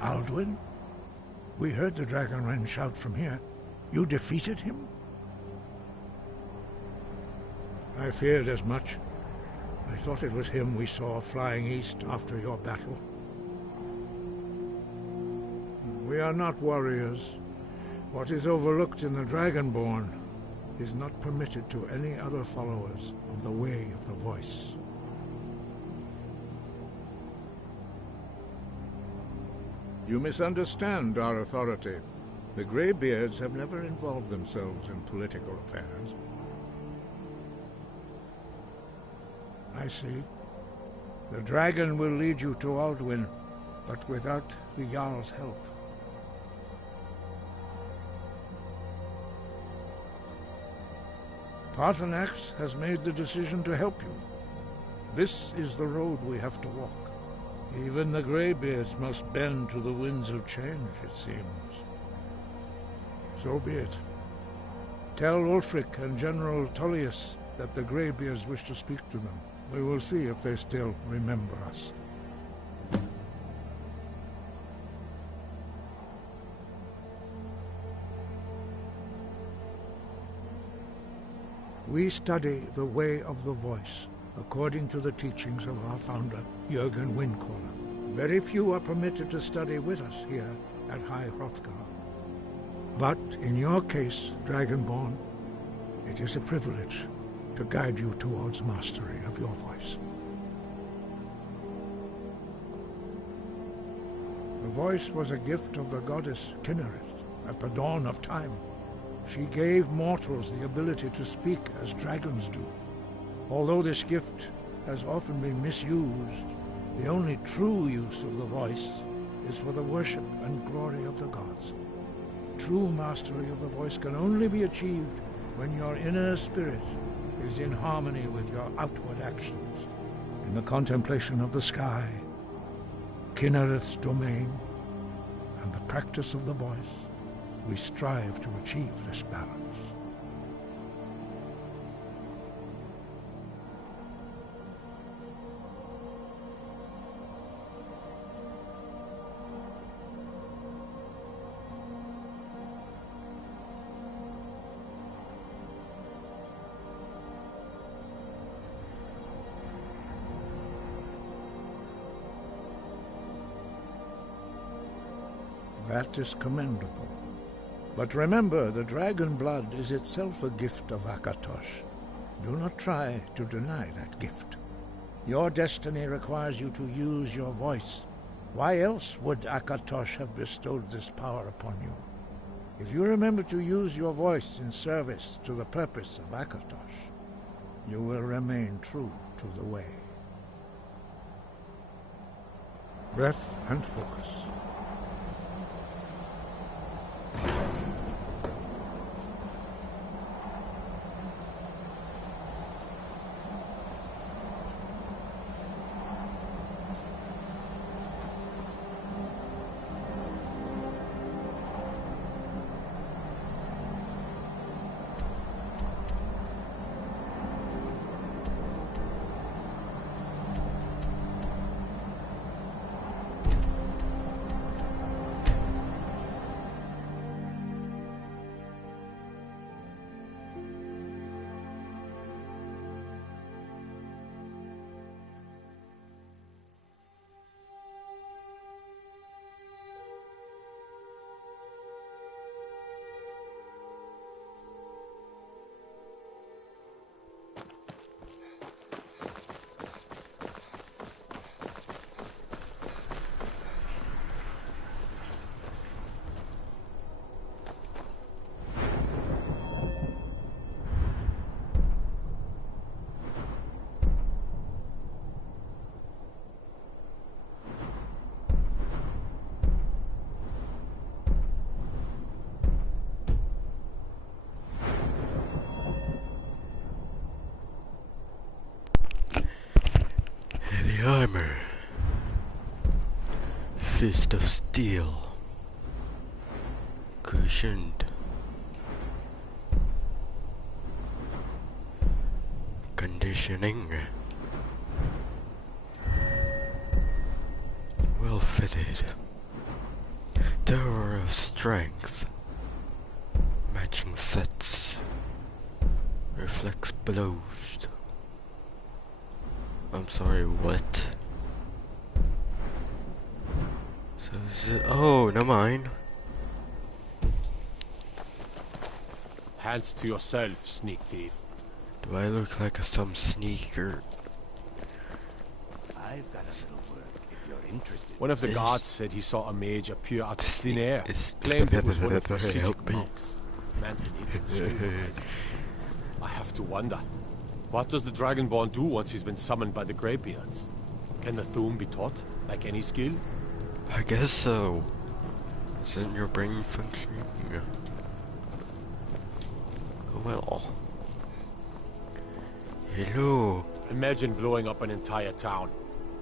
Alduin? We heard the Dragonren shout from here. You defeated him? I feared as much. I thought it was him we saw flying east after your battle. We are not warriors. What is overlooked in the Dragonborn is not permitted to any other followers of the Way of the Voice. You misunderstand our authority. The Greybeards have never involved themselves in political affairs. I see. The dragon will lead you to Alduin, but without the Jarl's help. Paarthurnax has made the decision to help you. This is the road we have to walk. Even the Greybeards must bend to the winds of change, it seems. So be it. Tell Ulfric and General Tullius that the Greybeards wish to speak to them. We will see if they still remember us. We study the Way of the Voice, according to the teachings of our founder, Jürgen Windcaller. Very few are permitted to study with us here at High Hrothgar. But in your case, Dragonborn, it is a privilege to guide you towards mastery of your voice. The voice was a gift of the goddess Kinnereth at the dawn of time. She gave mortals the ability to speak as dragons do. Although this gift has often been misused, the only true use of the voice is for the worship and glory of the gods. True mastery of the voice can only be achieved when your inner spirit is in harmony with your outward actions. In the contemplation of the sky, Kinnereth's domain, and the practice of the voice, we strive to achieve this balance. That is commendable. But remember, the dragon blood is itself a gift of Akatosh. Do not try to deny that gift. Your destiny requires you to use your voice. Why else would Akatosh have bestowed this power upon you? If you remember to use your voice in service to the purpose of Akatosh, you will remain true to the way. Breath and focus. Armor. Fist of steel. Cushioned. Conditioning. Well fitted. Tower of Strength. Matching sets. Reflex blows. I'm sorry, what? So is it... Oh, never mind. Hands to yourself, sneak thief. Do I look like some sneaker? I've got a little work if you're interested. One of the guards said he saw a mage appear out of thin air. Claimed it was one of the Sijic monks. Man, I have to wonder. What does the Dragonborn do once he's been summoned by the Greybeards? Can the Thu'um be taught, like any skill? I guess so. Isn't your brain functioning? Yeah. Well. Hello. Imagine blowing up an entire town.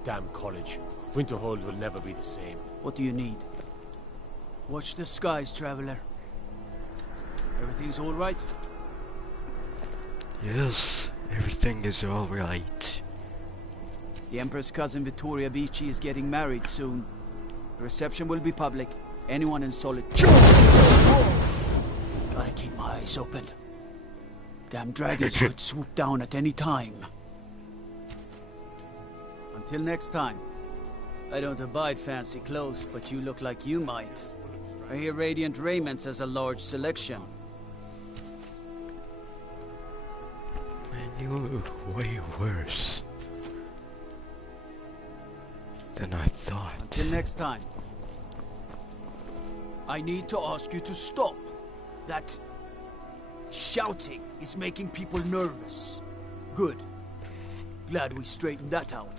Damn college. Winterhold will never be the same. What do you need? Watch the skies, traveler. Everything's all right? Yes, everything is alright. The Emperor's cousin Vittoria Vici is getting married soon. The reception will be public. Anyone in solitude. Gotta keep my eyes open. Damn dragons could swoop down at any time. Until next time. I don't abide fancy clothes, but you look like you might. I hear Radiant Raiments has a large selection. Man, you look way worse than I thought. Until next time. I need to ask you to stop. That shouting is making people nervous. Good. Glad we straightened that out.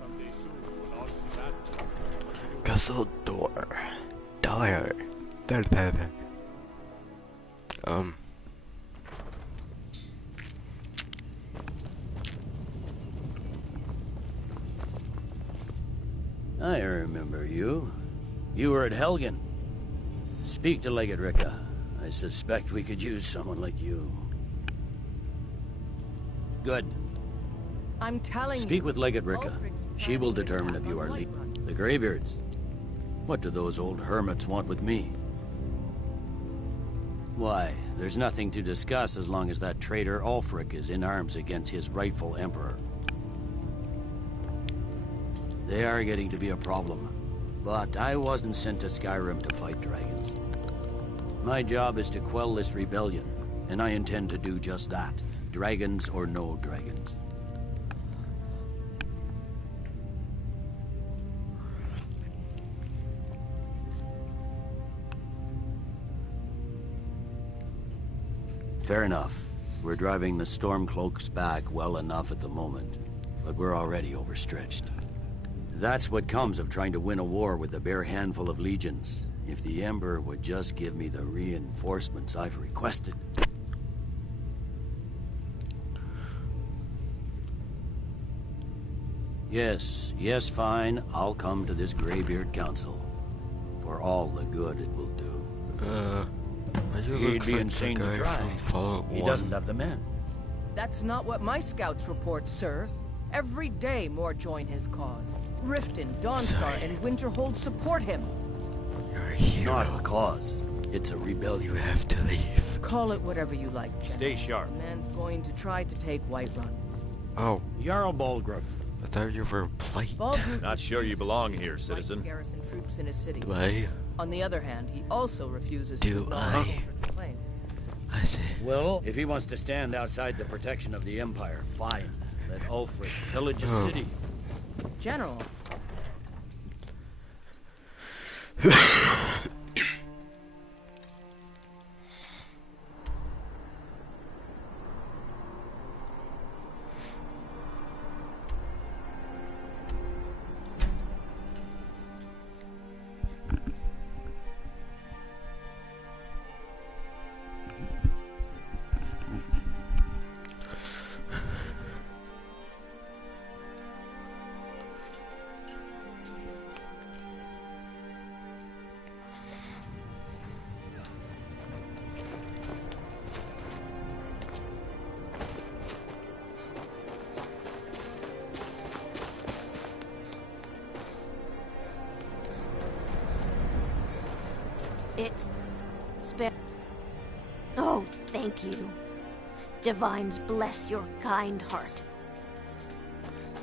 Someday soon we'll all see that. Castle door. Dire. I remember you. You were at Helgen. Speak to Legate Ricka. I suspect we could use someone like you. Good. I'm telling you. Speak with Legate Ricka. She will determine if you are legal. The Greybeards. What do those old hermits want with me? Why, there's nothing to discuss as long as that traitor Ulfric is in arms against his rightful emperor. They are getting to be a problem. But I wasn't sent to Skyrim to fight dragons. My job is to quell this rebellion, and I intend to do just that. Dragons or no dragons. Fair enough. We're driving the Stormcloaks back well enough at the moment, but we're already overstretched. That's what comes of trying to win a war with a bare handful of legions. If the Emperor would just give me the reinforcements I've requested. Yes, fine. I'll come to this Greybeard Council. For all the good it will do. He'd be insane to try. He doesn't have the men. That's not what my scouts report, sir. Every day more join his cause. Riften, Dawnstar, and Winterhold support him. It's not a cause. It's a rebellion. You have to leave. Call it whatever you like, General. Stay sharp. The man's going to try to take Whiterun. Oh. Jarl Balgruuf. I thought you were plate. Not sure you belong here, citizen. Garrison troops in his city. Do I? On the other hand, he also refuses to acknowledge Ulfric's claim. I see. Well, if he wants to stand outside the protection of the Empire, fine. Let Ulfric pillage a city. General. It's... Oh, thank you. Divines bless your kind heart.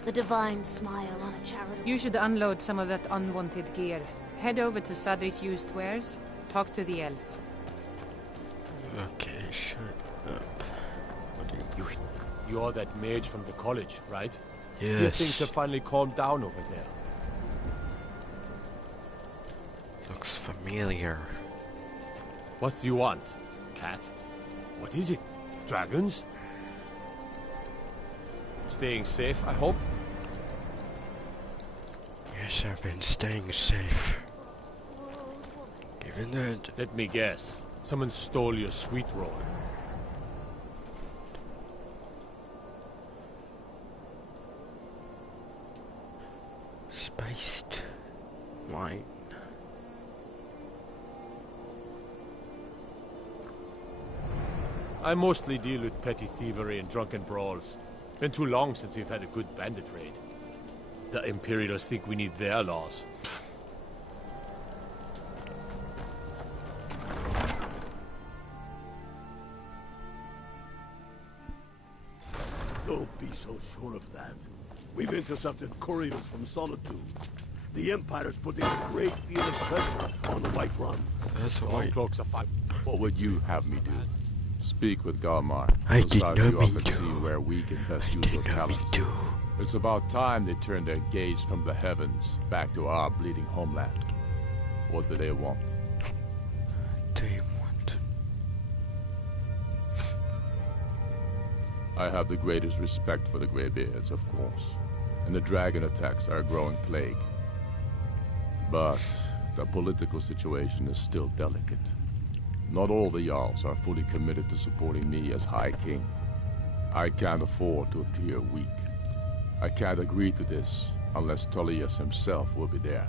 The divine smile on a charitable... You should unload some of that unwanted gear. Head over to Sadri's used wares. Talk to the elf. Okay, shut up. You're that mage from the college, right? Yes. Here things have finally calmed down over there. Looks familiar. What do you want, cat? What is it? Dragons? Staying safe, I hope? Yes, I've been staying safe. Given that... Let me guess. Someone stole your sweet roll. Spiced wine. I mostly deal with petty thievery and drunken brawls. Been too long since we've had a good bandit raid. The Imperials think we need their laws. Don't be so sure of that. We've intercepted couriers from Solitude. The Empire's putting a great deal of pressure on the White Run. That's All cloaks are fine. What would you have me do? Speak with Galmar. I He'll did size not you up mean and to. see where we can best use your talents. It's about time they turned their gaze from the heavens back to our bleeding homeland. What do they want? They want... I have the greatest respect for the Greybeards, of course. And the dragon attacks are a growing plague. But the political situation is still delicate. Not all the Jarls are fully committed to supporting me as High King. I can't afford to appear weak. I can't agree to this unless Tullius himself will be there.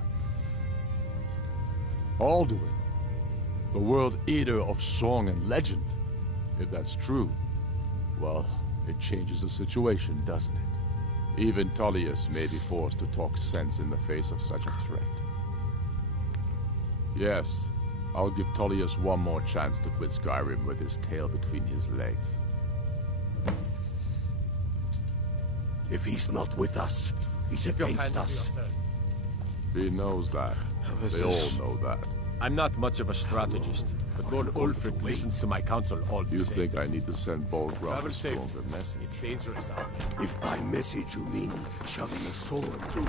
Alduin, the World Eater of song and legend. If that's true, well, it changes the situation, doesn't it? Even Tullius may be forced to talk sense in the face of such a threat. Yes, I'll give Tullius one more chance to quit Skyrim with his tail between his legs. If he's not with us, he's against us. He knows that. They all know that. I'm not much of a strategist, but Lord Ulfric listens to my counsel all the You same. think I need to send bold Travel grubbers safe. to the message? It's dangerous out there. If by message you mean shoving a sword through...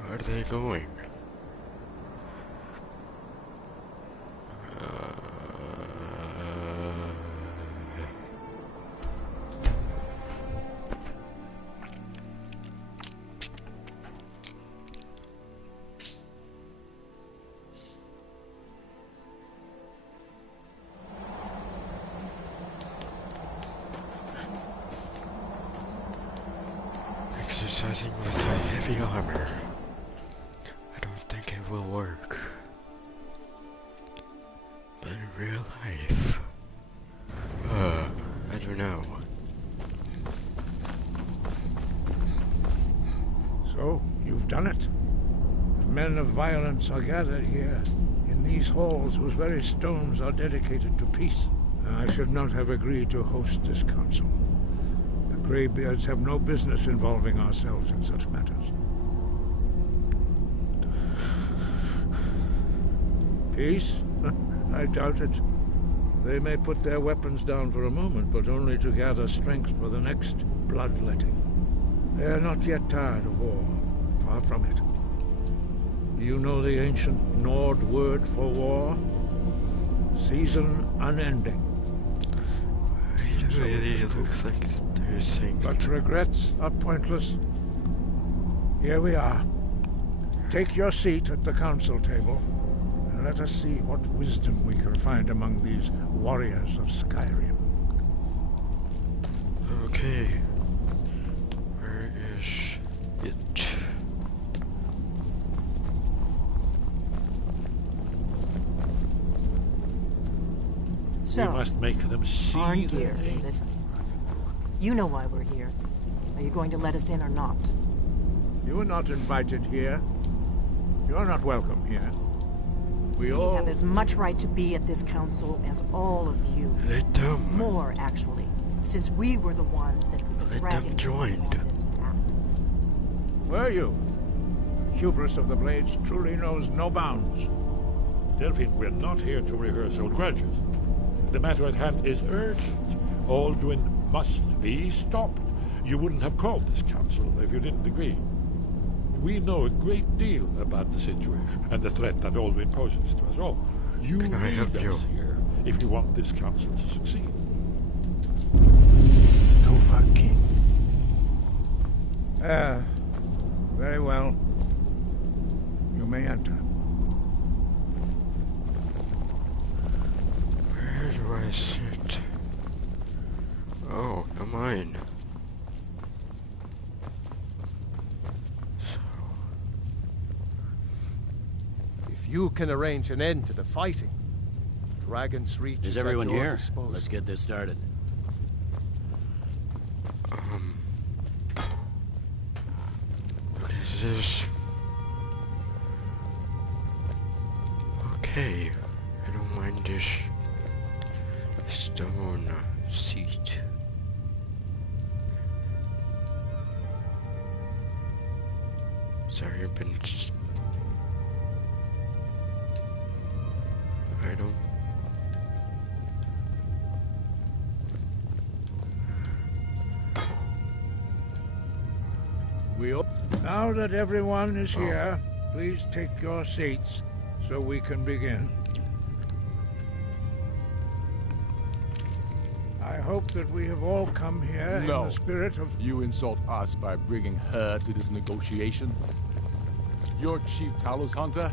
Where are they going? Exercising with a heavy armor. I don't think it will work. But in real life... I don't know. So, you've done it. The men of violence are gathered here, in these halls whose very stones are dedicated to peace. I should not have agreed to host this council. The Greybeards have no business involving ourselves in such matters. Peace? I doubt it. They may put their weapons down for a moment, but only to gather strength for the next bloodletting. They are not yet tired of war. Far from it. Do you know the ancient Nord word for war? Season unending. It really looks like they're saying... But regrets are pointless. Here we are. Take your seat at the council table, and let us see what wisdom we can find among these warriors of Skyrim. Okay. Where is it? So, we must make them see Arngeir, is it? You know why we're here. Are you going to let us in or not? You are not invited here. You are not welcome here. We all have as much right to be at this council as all of you. Let them. More, actually, since we were the ones that put the dragon on this map. Were you? Hubris of the Blades truly knows no bounds. Delphine, we're not here to rehearse old grudges. The matter at hand is urgent. Aldrin must be stopped. You wouldn't have called this council if you didn't agree. We know a great deal about the situation and the threat that Aldrin poses to us all. You need us here if you want this council to succeed. Dovahkiin. Very well. You may enter. Where do I sit? Oh, a mine. If you can arrange an end to the fighting, Dragon's Reach is at everyone your here? disposal. Let's get this started. What is this? Okay, I don't mind this stone seat. Sorry, I've been item. Now that everyone is here, please take your seats so we can begin. I hope that we have all come here in the spirit of... You insult us by bringing her to this negotiation? You're Chief Talos Hunter?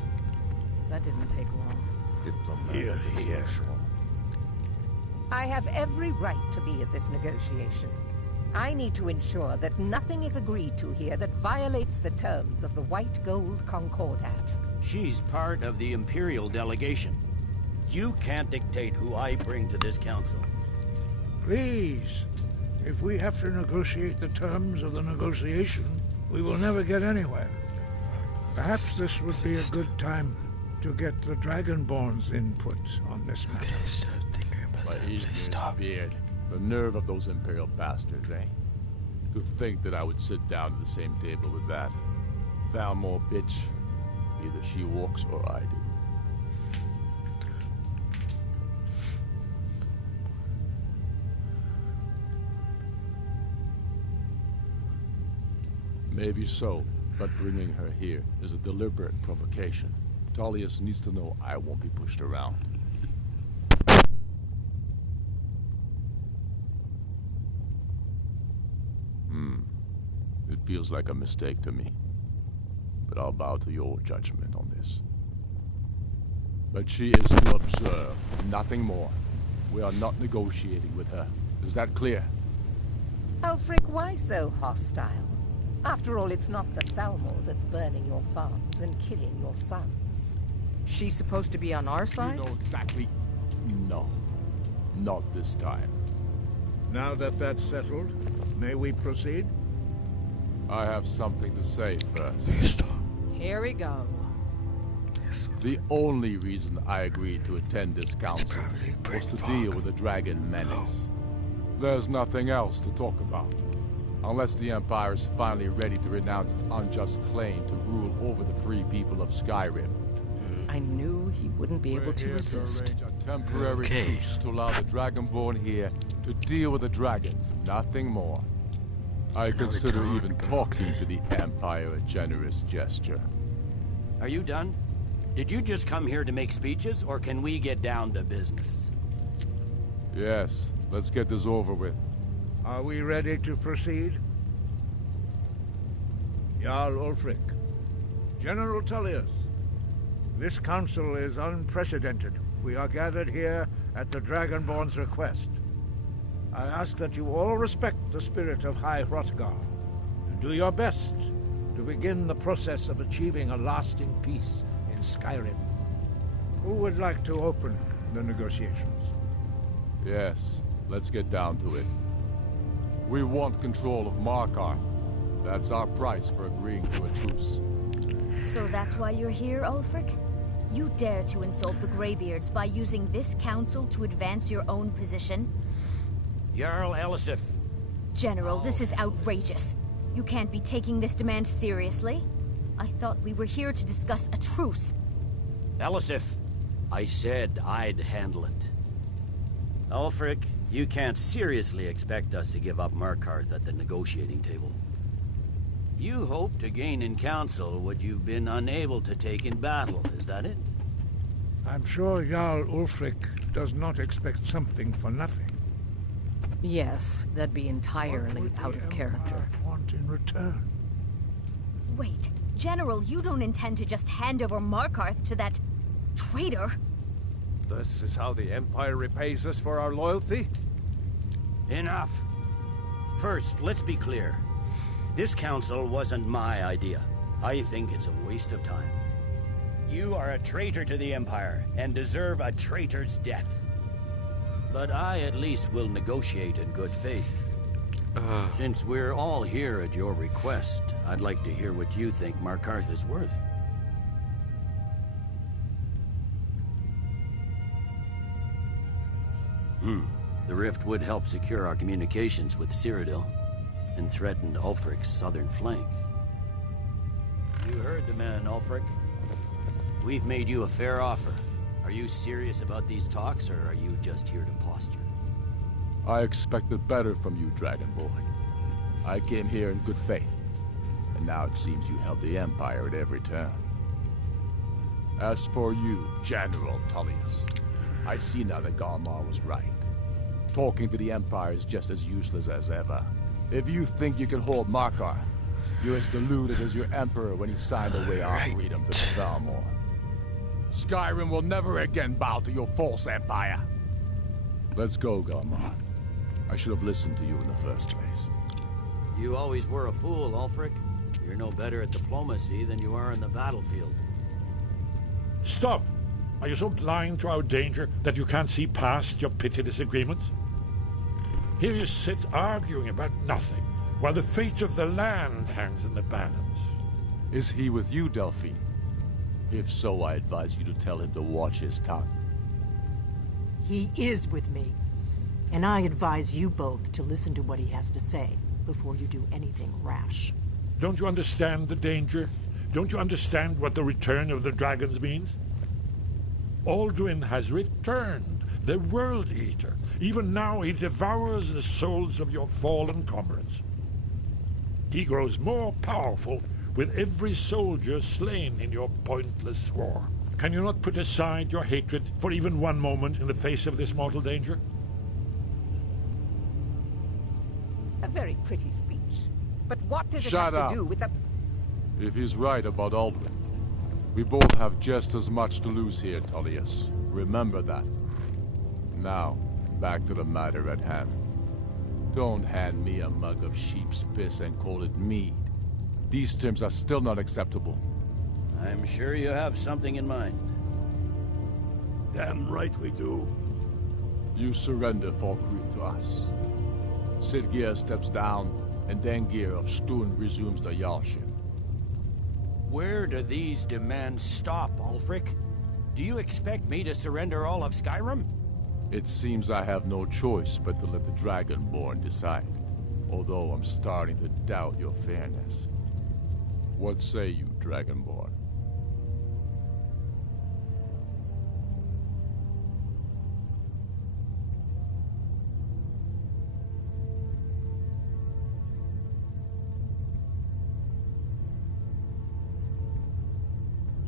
That didn't take long. Here. I have every right to be at this negotiation. I need to ensure that nothing is agreed to here that violates the terms of the White Gold Concordat. She's part of the Imperial delegation. You can't dictate who I bring to this council. Please, if we have to negotiate the terms of the negotiation, we will never get anywhere. Perhaps this would be a good time to get the Dragonborn's input on this matter. My Izmir's beard. The nerve of those Imperial bastards, eh? To think that I would sit down at the same table with that. Thalmor bitch. Either she walks or I do. Maybe so, but bringing her here is a deliberate provocation. Tullius needs to know I won't be pushed around. It feels like a mistake to me. But I'll bow to your judgment on this. But she is to observe, nothing more. We are not negotiating with her. Is that clear? Ulfric, why so hostile? After all, it's not the Thalmor that's burning your farms and killing your sons. She's supposed to be on our side? You know exactly. No. Not this time. Now that that's settled, may we proceed? I have something to say first. Here we go. The only reason I agreed to attend this council was to deal with the dragon menace. There's nothing else to talk about. Unless the Empire is finally ready to renounce its unjust claim to rule over the free people of Skyrim. I knew he wouldn't be able to resist. To arrange a temporary truce to allow the Dragonborn here to deal with the dragons, nothing more. I consider even talking to the Empire a generous gesture. Are you done? Did you just come here to make speeches, or can we get down to business? Yes, let's get this over with. Are we ready to proceed? Jarl Ulfric, General Tullius, this council is unprecedented. We are gathered here at the Dragonborn's request. I ask that you all respect the spirit of High Hrothgar, and do your best to begin the process of achieving a lasting peace in Skyrim. Who would like to open the negotiations? Yes, let's get down to it. We want control of Markarth. That's our price for agreeing to a truce. So that's why you're here, Ulfric? You dare to insult the Greybeards by using this council to advance your own position? Jarl Elisif. General, this is outrageous. You can't be taking this demand seriously. I thought we were here to discuss a truce. Elisif, I said I'd handle it. Ulfric, you can't seriously expect us to give up Markarth at the negotiating table. You hope to gain in council what you've been unable to take in battle, is that it? I'm sure Jarl Ulfric does not expect something for nothing. Yes, that'd be entirely out of character. Want in return? Wait, General, you don't intend to just hand over Markarth to that traitor? This is how the Empire repays us for our loyalty? Enough. First, let's be clear. This council wasn't my idea. I think it's a waste of time. You are a traitor to the Empire, and deserve a traitor's death. But I at least will negotiate in good faith. Since we're all here at your request, I'd like to hear what you think Markarth is worth. The rift would help secure our communications with Cyrodiil, and threatened Ulfric's southern flank. You heard the man, Ulfric. We've made you a fair offer. Are you serious about these talks, or are you just here to posture? I expected better from you, Dragonborn. I came here in good faith, and now it seems you help the Empire at every turn. As for you, General Tullius, I see now that Garmar was right. Talking to the Empire is just as useless as ever. If you think you can hold Markarth, you're as deluded as your Emperor when he signed away our freedom to the Thalmor. Skyrim will never again bow to your false empire. Let's go, Garmar. I should have listened to you in the first place. You always were a fool, Ulfric. You're no better at diplomacy than you are in the battlefield. Stop! Are you so blind to our danger that you can't see past your petty disagreements? Here you sit arguing about nothing, while the fate of the land hangs in the balance. Is he with you, Delphine? If so, I advise you to tell him to watch his tongue. He is with me. And I advise you both to listen to what he has to say before you do anything rash. Don't you understand the danger? Don't you understand what the return of the dragons means? Alduin has returned, the World Eater. Even now he devours the souls of your fallen comrades. He grows more powerful with every soldier slain in your pointless war. Can you not put aside your hatred for even one moment in the face of this mortal danger? A very pretty speech. But what does it Shut have up. to do with the... If he's right about Alduin, we both have just as much to lose here, Tullius. Remember that. Now, back to the matter at hand. Don't hand me a mug of sheep's piss and call it mead. These terms are still not acceptable. I'm sure you have something in mind. Damn right we do. You surrender Falkreath to us. Sidgeir steps down, and Dengir of Stun resumes the Jarlship. Where do these demands stop, Ulfric? Do you expect me to surrender all of Skyrim? It seems I have no choice but to let the Dragonborn decide, although I'm starting to doubt your fairness. What say you, Dragonborn?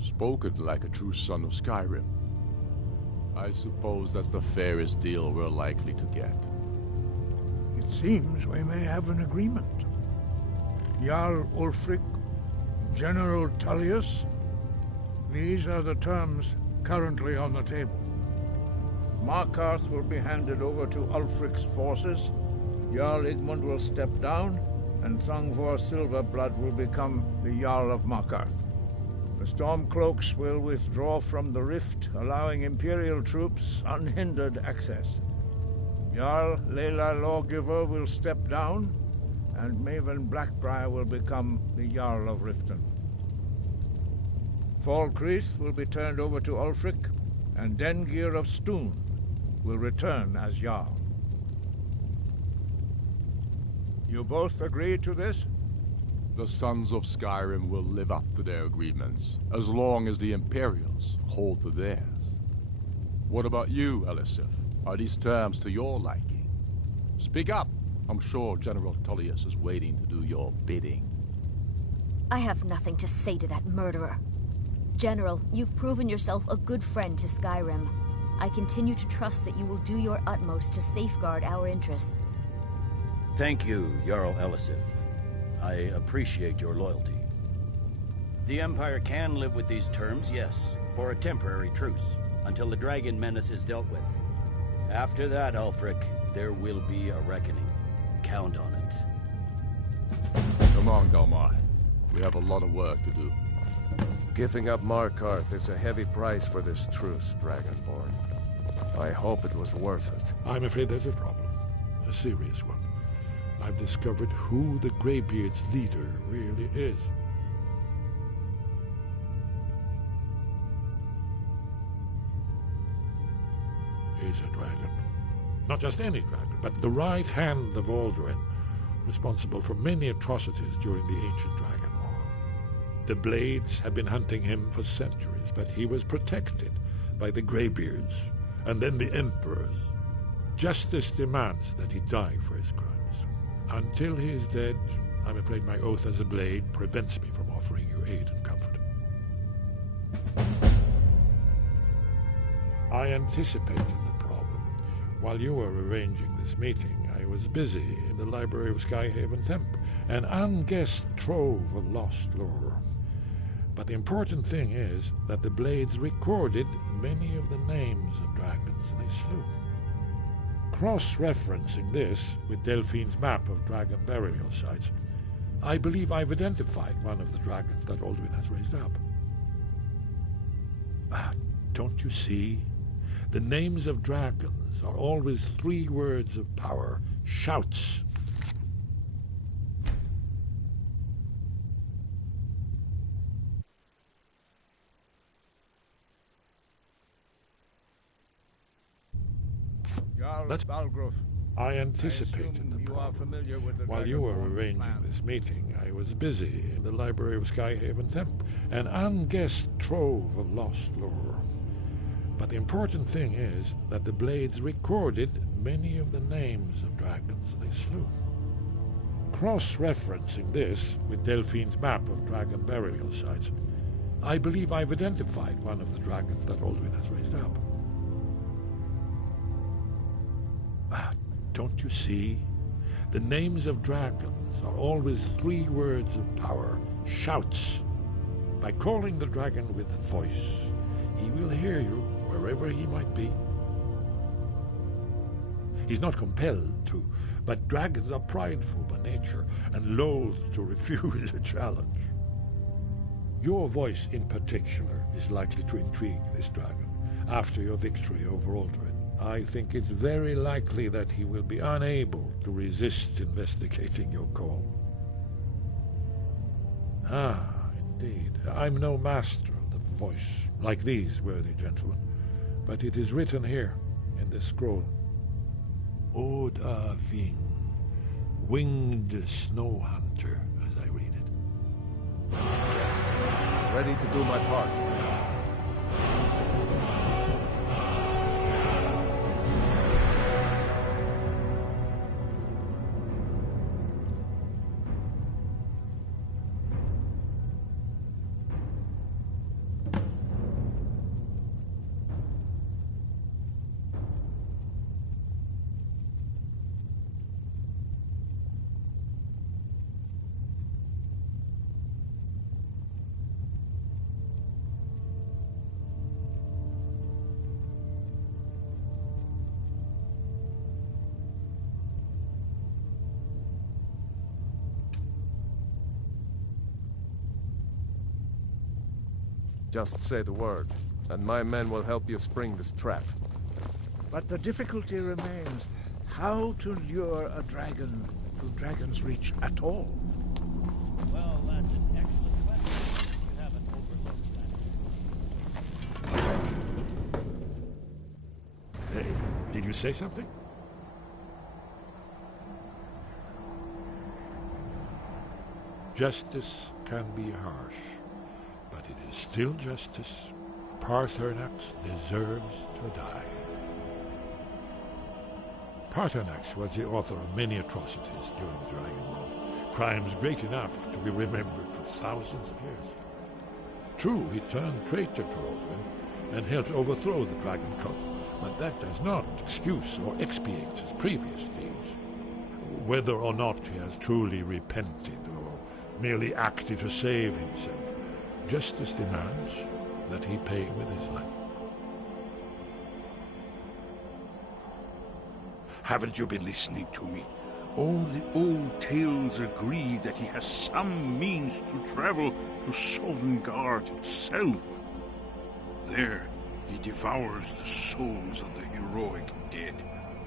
Spoken like a true son of Skyrim. I suppose that's the fairest deal we're likely to get. It seems we may have an agreement. Jarl Ulfric, General Tullius, these are the terms currently on the table. Markarth will be handed over to Ulfric's forces, Jarl Igmund will step down, and Thangvor Silverblood will become the Jarl of Markarth. The Stormcloaks will withdraw from the rift, allowing Imperial troops unhindered access. Jarl Layla Lawgiver will step down, and Maven Blackbriar will become the Jarl of Riften. Falkreath will be turned over to Ulfric, and Dengir of Stoon will return as Jarl. You both agree to this? The Sons of Skyrim will live up to their agreements, as long as the Imperials hold to theirs. What about you, Elisif? Are these terms to your liking? Speak up! I'm sure General Tullius is waiting to do your bidding. I have nothing to say to that murderer. General, you've proven yourself a good friend to Skyrim. I continue to trust that you will do your utmost to safeguard our interests. Thank you, Jarl Elisif. I appreciate your loyalty. The Empire can live with these terms, yes, for a temporary truce, until the dragon menace is dealt with. After that, Ulfric, there will be a reckoning. Count on it. Come on, Dalmar. We have a lot of work to do. Giving up Markarth is a heavy price for this truce, Dragonborn. I hope it was worth it. I'm afraid there's a problem. A serious one. I've discovered who the Greybeard's leader really is. He's a dragon. Not just any dragon, but the right hand of Alduin, responsible for many atrocities during the ancient Dragon War. The Blades had been hunting him for centuries, but he was protected by the Greybeards, and then the Emperors. Justice demands that he die for his crimes. Until he is dead, I'm afraid my oath as a Blade prevents me from offering you aid and comfort. I anticipated the problem. While you were arranging this meeting, I was busy in the library of Skyhaven Temp, an unguessed trove of lost lore. But the important thing is that the Blades recorded many of the names of dragons they slew. Cross-referencing this with Delphine's map of dragon burial sites, I believe I've identified one of the dragons that Alduin has raised up. Don't you see? The names of dragons are always 3 words of power, shouts. That's Balgruf. I anticipated the problem. While you were arranging this meeting, I was busy in the library of Skyhaven Temp, an unguessed trove of lost lore. But the important thing is that the Blades recorded many of the names of dragons they slew. Cross-referencing this with Delphine's map of dragon burial sites, I believe I've identified one of the dragons that Alduin has raised up. Don't you see? The names of dragons are always 3 words of power, shouts. By calling the dragon with a voice, he will hear you wherever he might be. He's not compelled to, but dragons are prideful by nature and loath to refuse a challenge. Your voice in particular is likely to intrigue this dragon after your victory over Alduin. I think it's very likely that he will be unable to resist investigating your call. Indeed. I'm no master of the voice, like these worthy gentlemen, but it is written here in this scroll. Oda Ving, winged snow hunter, as I read it. Yes. Ready to do my part. Just say the word, and my men will help you spring this trap. But the difficulty remains. how to lure a dragon to Dragon's Reach at all? Well, that's an excellent question. You haven't overlooked that. Hey, did you say something? Justice can be harsh, but it is still justice. Paarthurnax deserves to die. Paarthurnax was the author of many atrocities during the Dragon War, crimes great enough to be remembered for thousands of years. True, he turned traitor to Alduin and helped overthrow the Dragon Cult, but that does not excuse or expiate his previous deeds. Whether or not he has truly repented or merely acted to save himself, justice demands that he pay with his life. Haven't you been listening to me? All the old tales agree that he has some means to travel to Sovngarde himself. There, he devours the souls of the heroic dead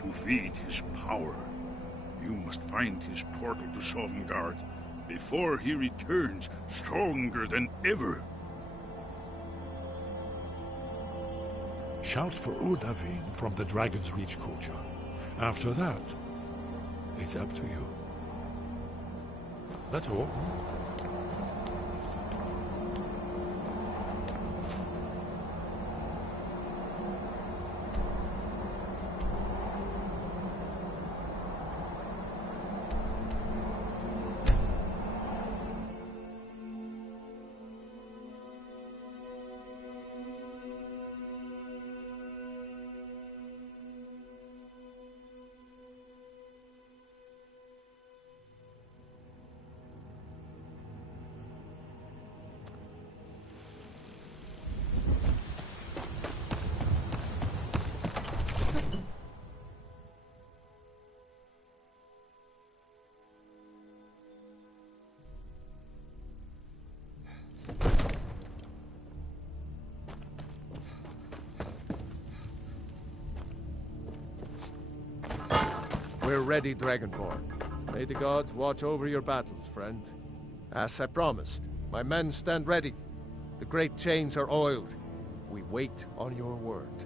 to feed his power. You must find his portal to Sovngarde before he returns stronger than ever. Shout for Udavin from the Dragon's Reach courtyard. After that, it's up to you. That's all. We're ready, Dragonborn. May the gods watch over your battles, friend. As I promised, my men stand ready. The great chains are oiled. We wait on your word.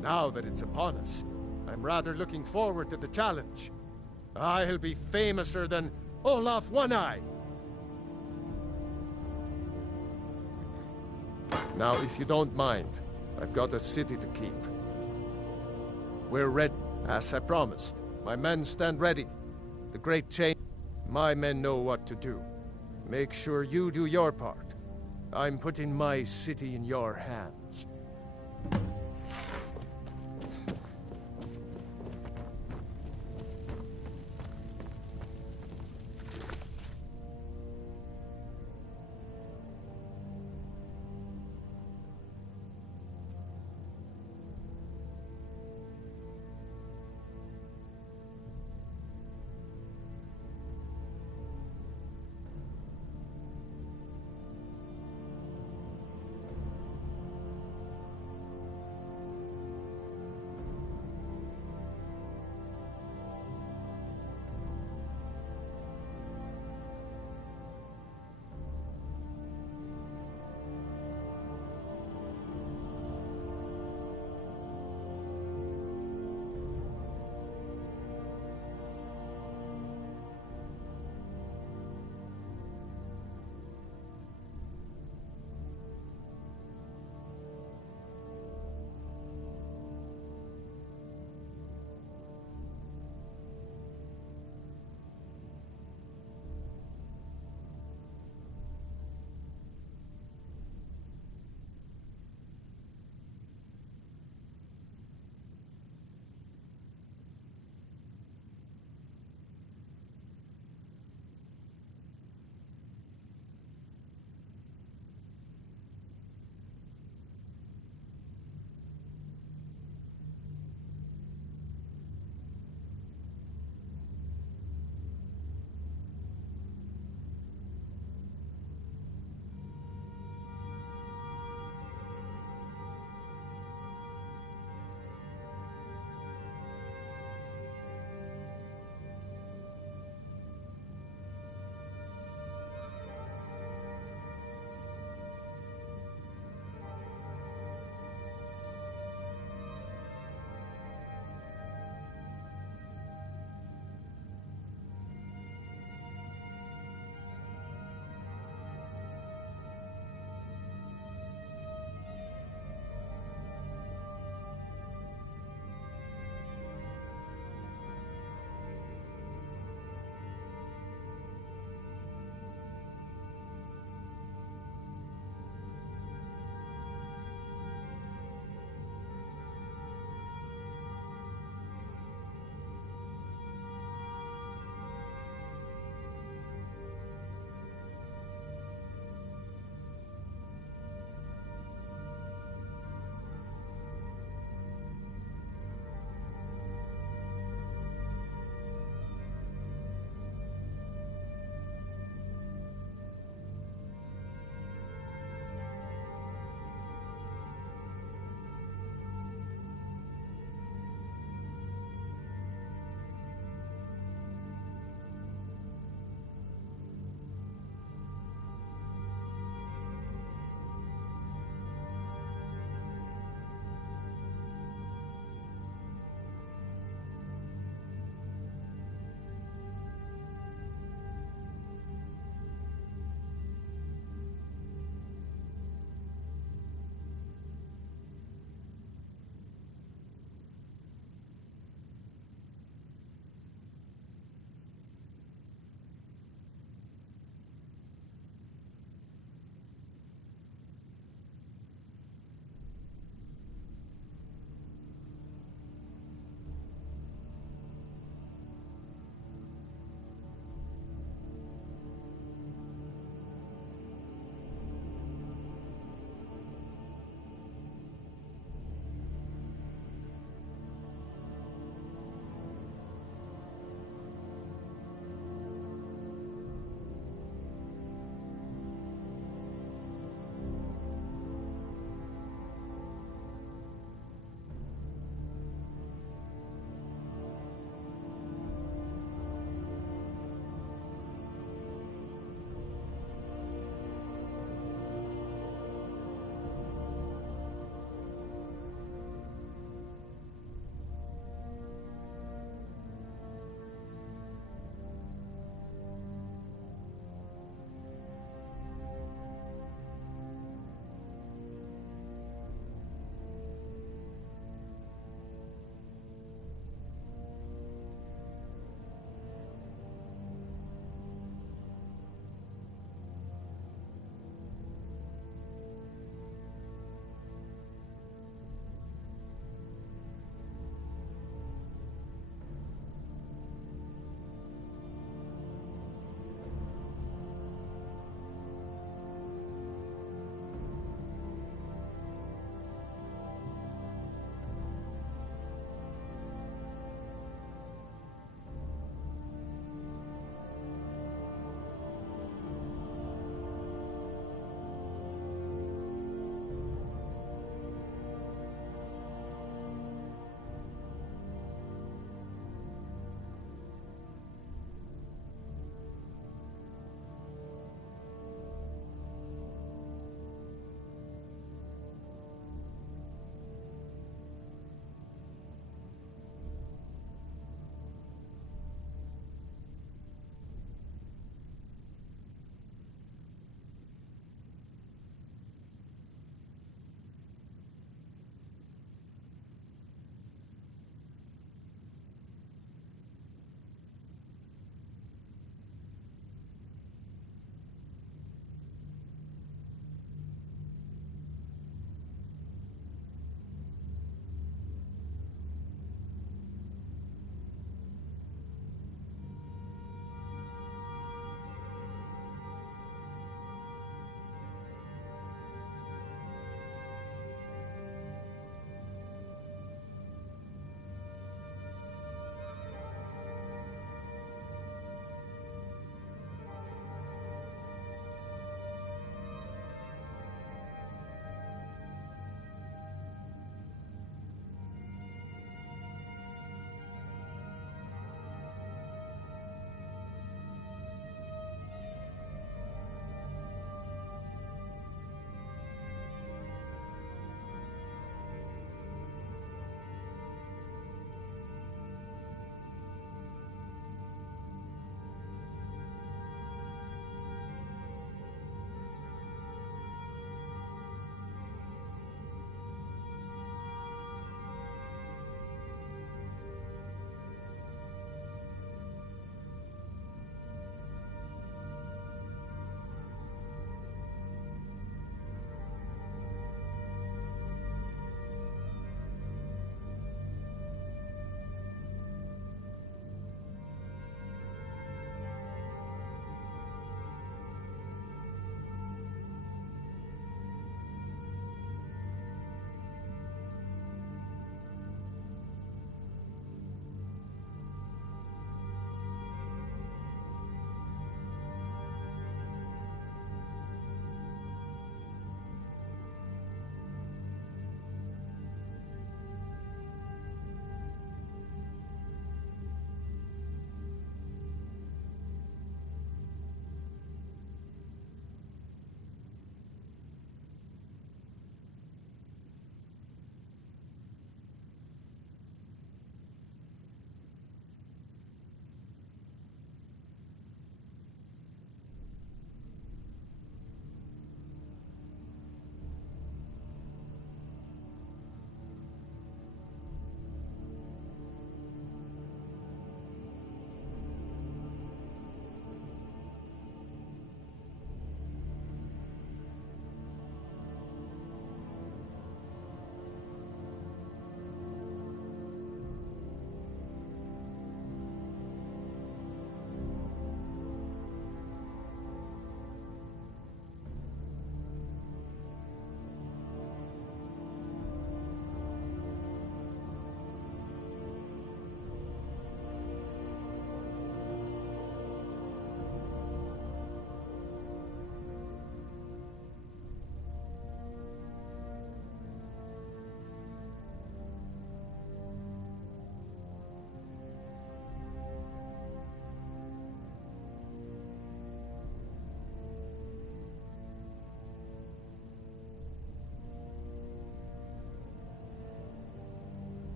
Now that it's upon us, I'm rather looking forward to the challenge. I'll be famouser than Olaf One-Eye. Now, if you don't mind, I've got a city to keep. We're ready, as I promised. My men stand ready. The great chain... My men know what to do. Make sure you do your part. I'm putting my city in your hands.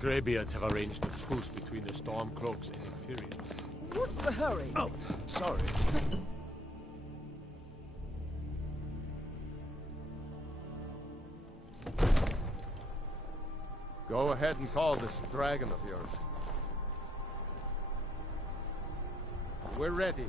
Greybeards have arranged a truce between the Stormcloaks and Imperials. What's the hurry? Oh, sorry. Go ahead and call this dragon of yours. We're ready.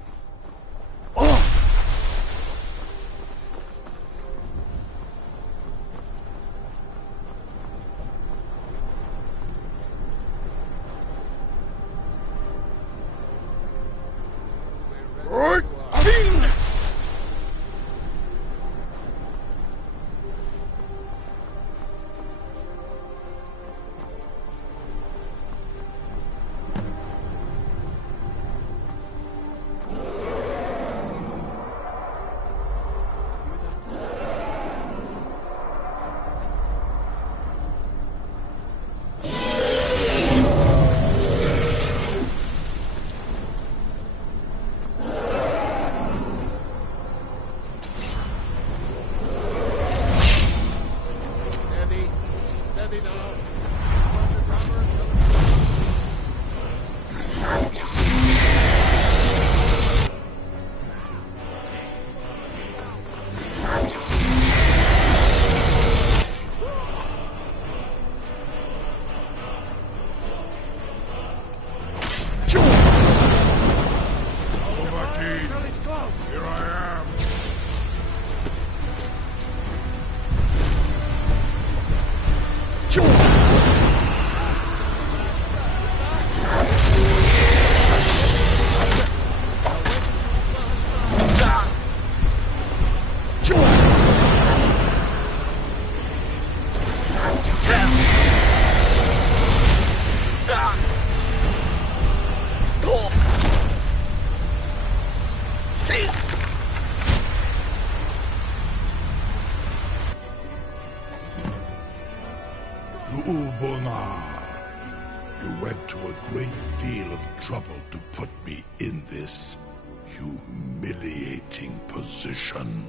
You went to a great deal of trouble to put me in this humiliating position.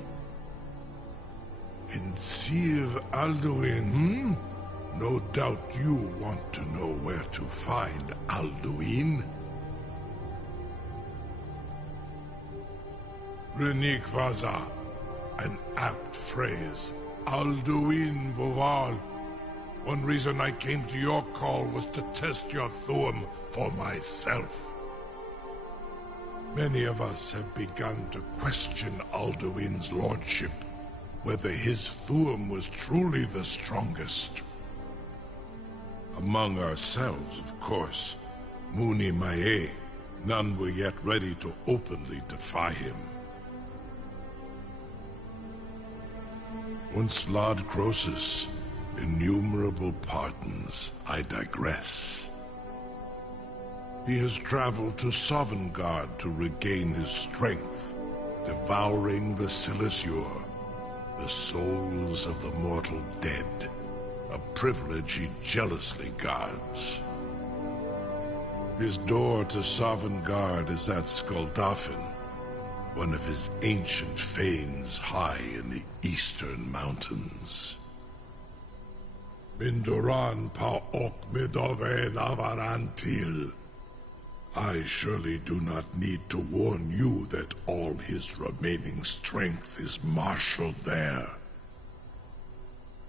In Sir Alduin, No doubt you want to know where to find Alduin. Renik Vaza, an apt phrase. Alduin Boval. One reason I came to your call was to test your Thuum for myself. Many of us have begun to question Alduin's lordship, whether his Thuum was truly the strongest. Among ourselves, of course, Muni Mae, none were yet ready to openly defy him. Once Lord Croesus, innumerable pardons, I digress. He has traveled to Sovngarde to regain his strength, devouring the Silesure, the souls of the mortal dead, a privilege he jealously guards. His door to Sovngarde is at Skuldafn, one of his ancient fanes high in the eastern mountains. Mindoran pa ok midove navarantil. I surely do not need to warn you that all his remaining strength is marshaled there.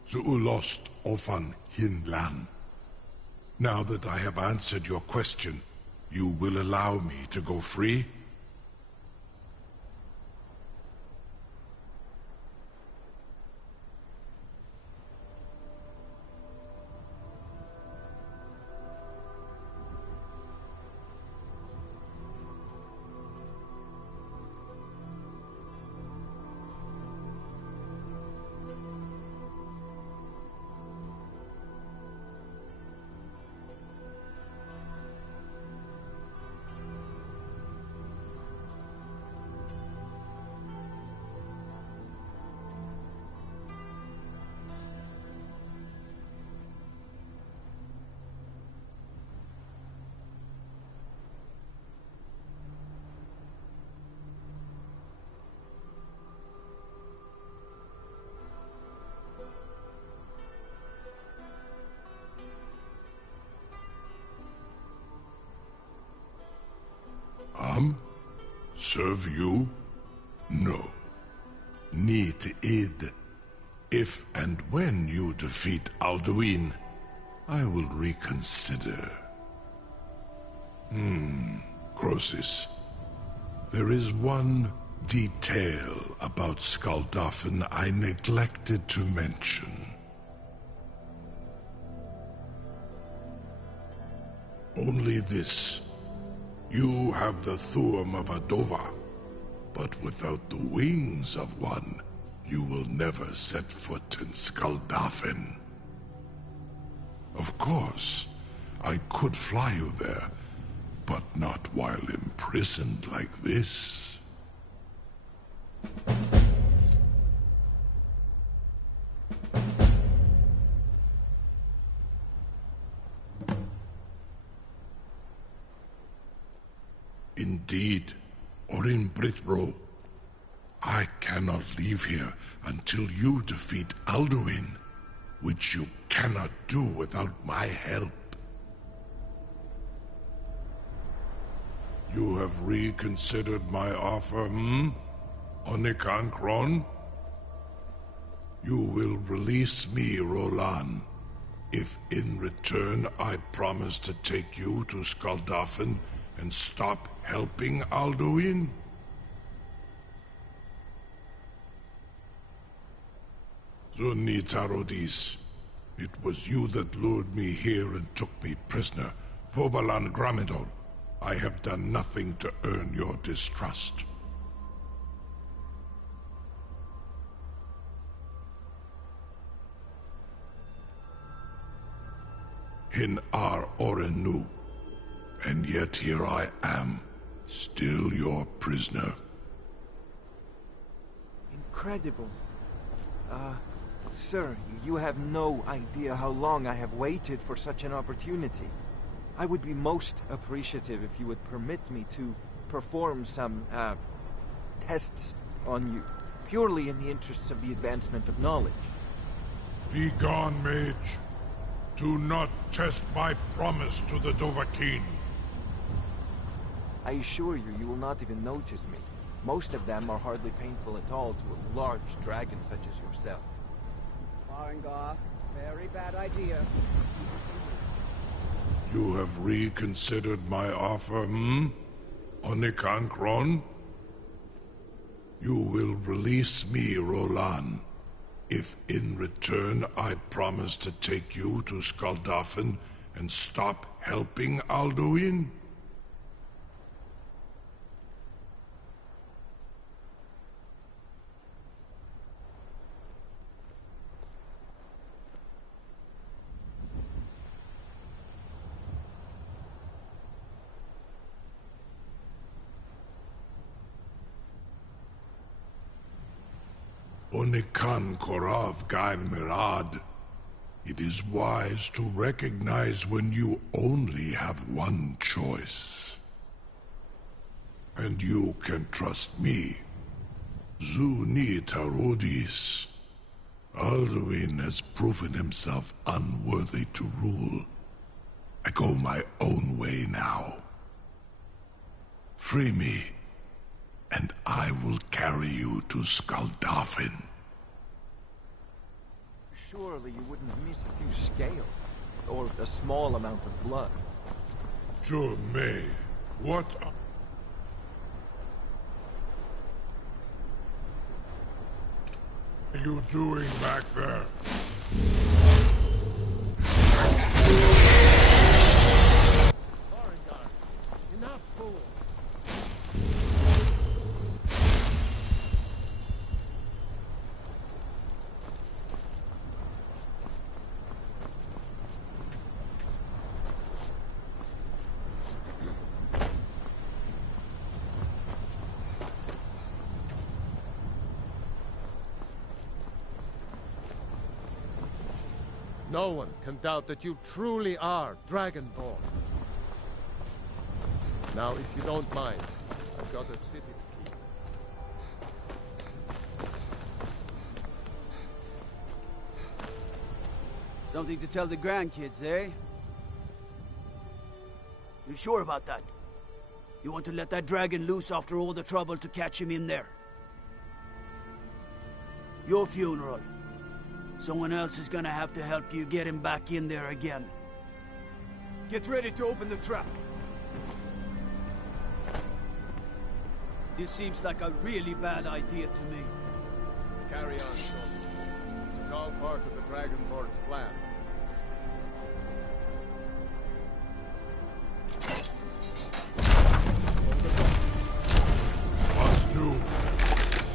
Zuulost ofan hinlan. Now that I have answered your question, you will allow me to go free? Serve you? No. Need id. If and when you defeat Alduin, I will reconsider. Croesus. There is one detail about Skaldafn I neglected to mention. Only this. You have the Thuum of a Dova, but without the wings of one, you will never set foot in Skaldafn. Of course, I could fly you there, but not while imprisoned like this. Indeed, Orin Britbro, I cannot leave here until you defeat Alduin, which you cannot do without my help. You have reconsidered my offer, Onikan Kron? You will release me, Rolan, if in return I promise to take you to Skaldafn and stop helping Alduin? Zunitarodis, it was you that lured me here and took me prisoner. Vobalan Gramidol, I have done nothing to earn your distrust. Hin Ar Orenu, and yet here I am, still your prisoner. Incredible. Sir, you have no idea how long I have waited for such an opportunity. I would be most appreciative if you would permit me to perform some, tests on you, purely in the interests of the advancement of knowledge. Be gone, mage. Do not test my promise to the Dovahkiin. I assure you, you will not even notice me. Most of them are hardly painful at all to a large dragon such as yourself. Farengar, very bad idea. You have reconsidered my offer, Onikan Kron? You will release me, Rolan, if in return I promise to take you to Skaldafn and stop helping Alduin? Onikan Korav Gain Mirad. It is wise to recognize when you only have one choice. And you can trust me. Zuni Tarudis. Alduin has proven himself unworthy to rule. I go my own way now. Free me, and I will carry you to Skaldafn. Surely you wouldn't miss a few scales, or a small amount of blood. May, what are you doing back there? Farengar, enough, fool! No one can doubt that you truly are Dragonborn. Now, if you don't mind, I've got a city to keep. Something to tell the grandkids, eh? You sure about that? You want to let that dragon loose after all the trouble to catch him in there? Your funeral. Someone else is gonna have to help you get him back in there again. Get ready to open the trap. This seems like a really bad idea to me. Carry on, soldier. This is all part of the Dragonborn's plan. Was nu?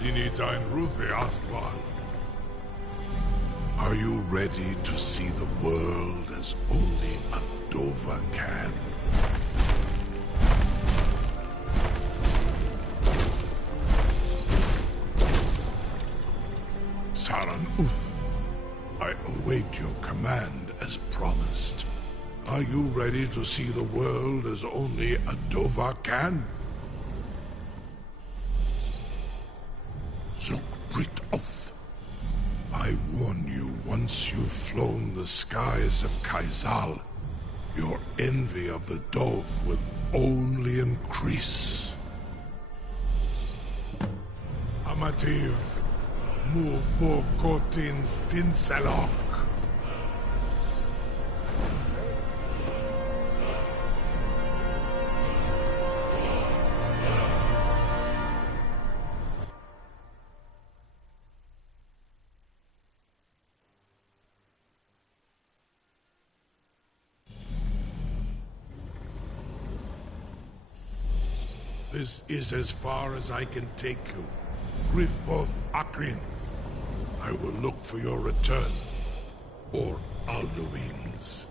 Dini dein Rufe Astval. Are you ready to see the world as only a Dova can? Saran Uth, I await your command as promised. Are you ready to see the world as only a Dova can? Zukbrit Oth, I warn you, once you've flown the skies of Kaizal, your envy of the Dove will only increase. Amativ, Mubokotin Stinselok. This is as far as I can take you. Grifboth Akrin. I will look for your return. Or Alduin's.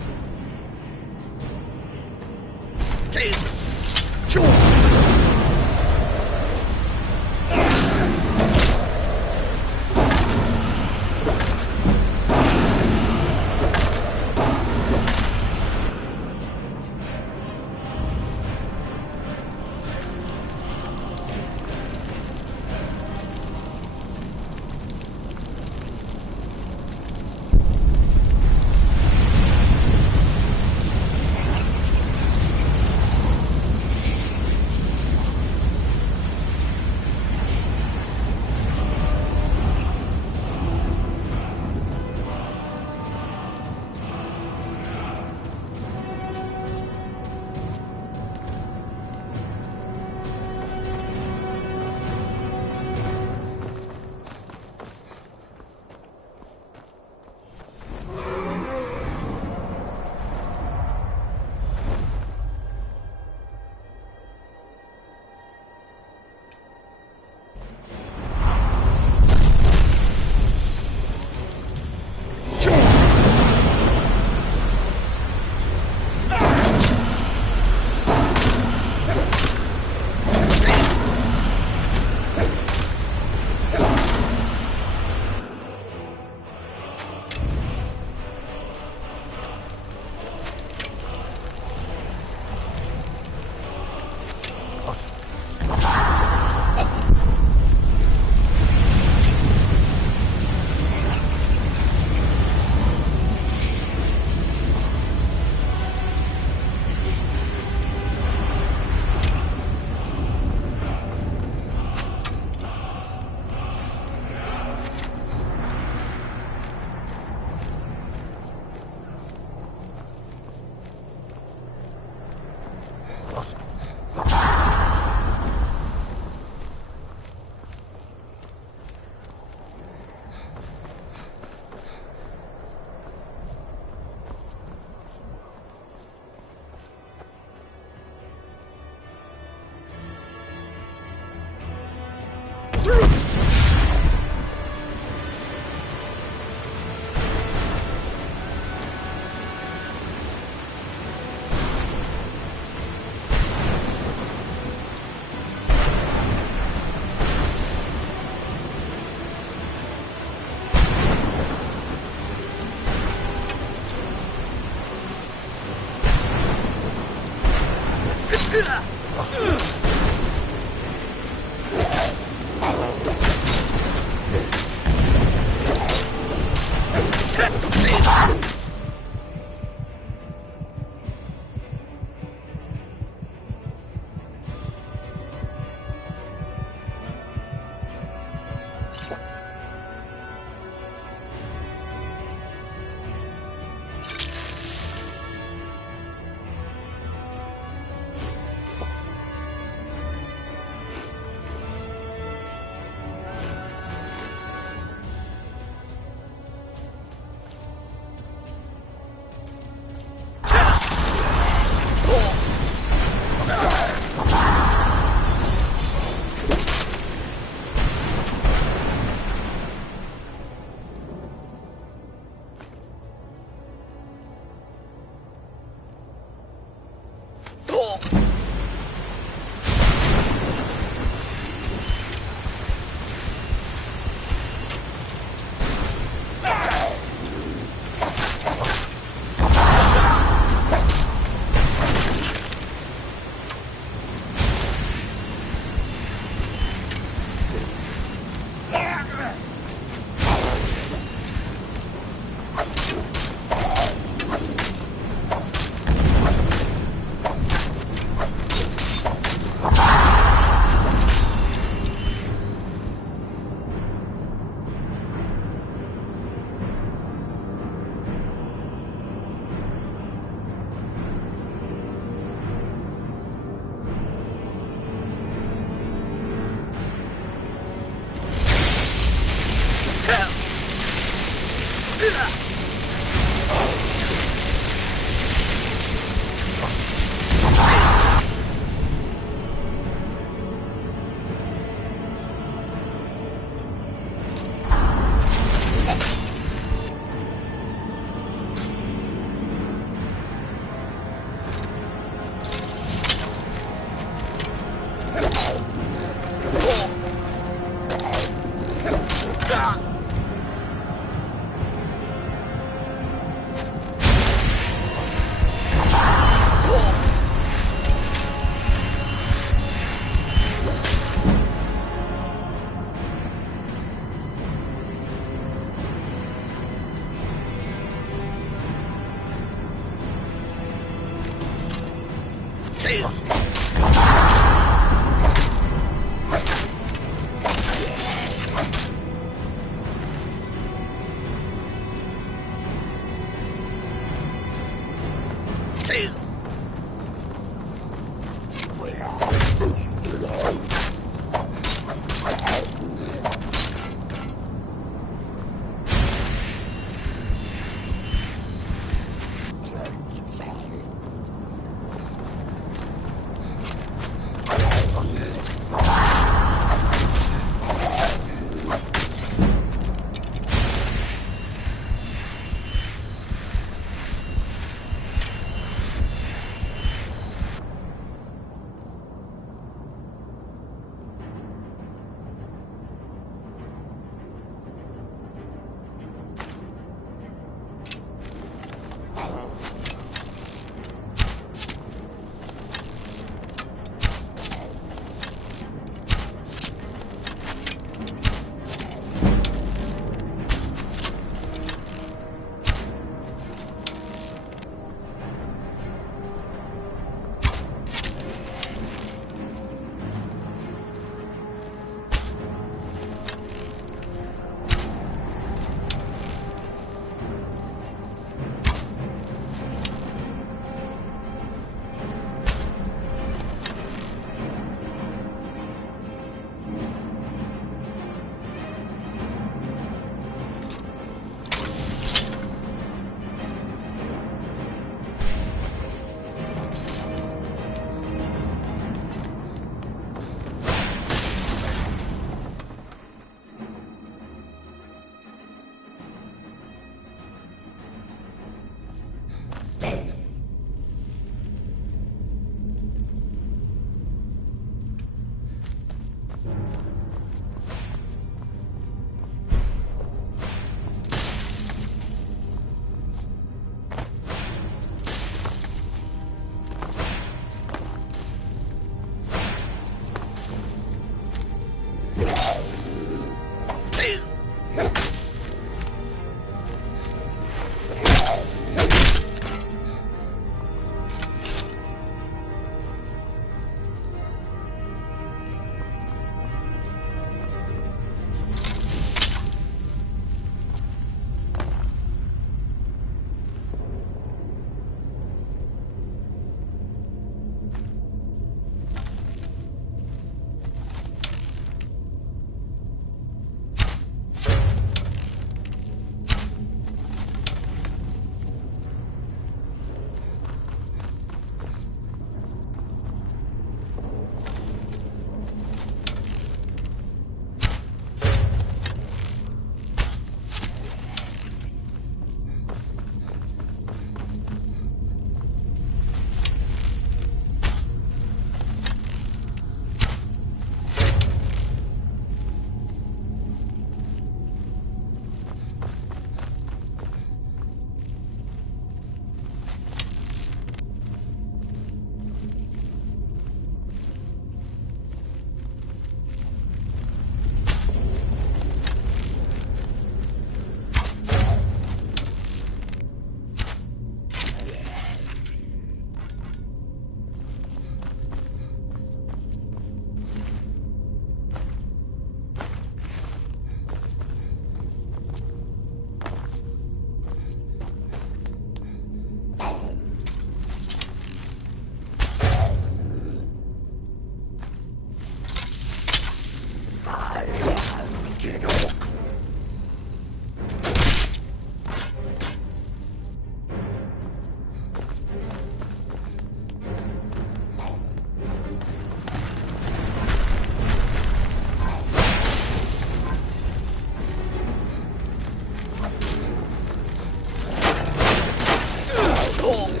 Oh!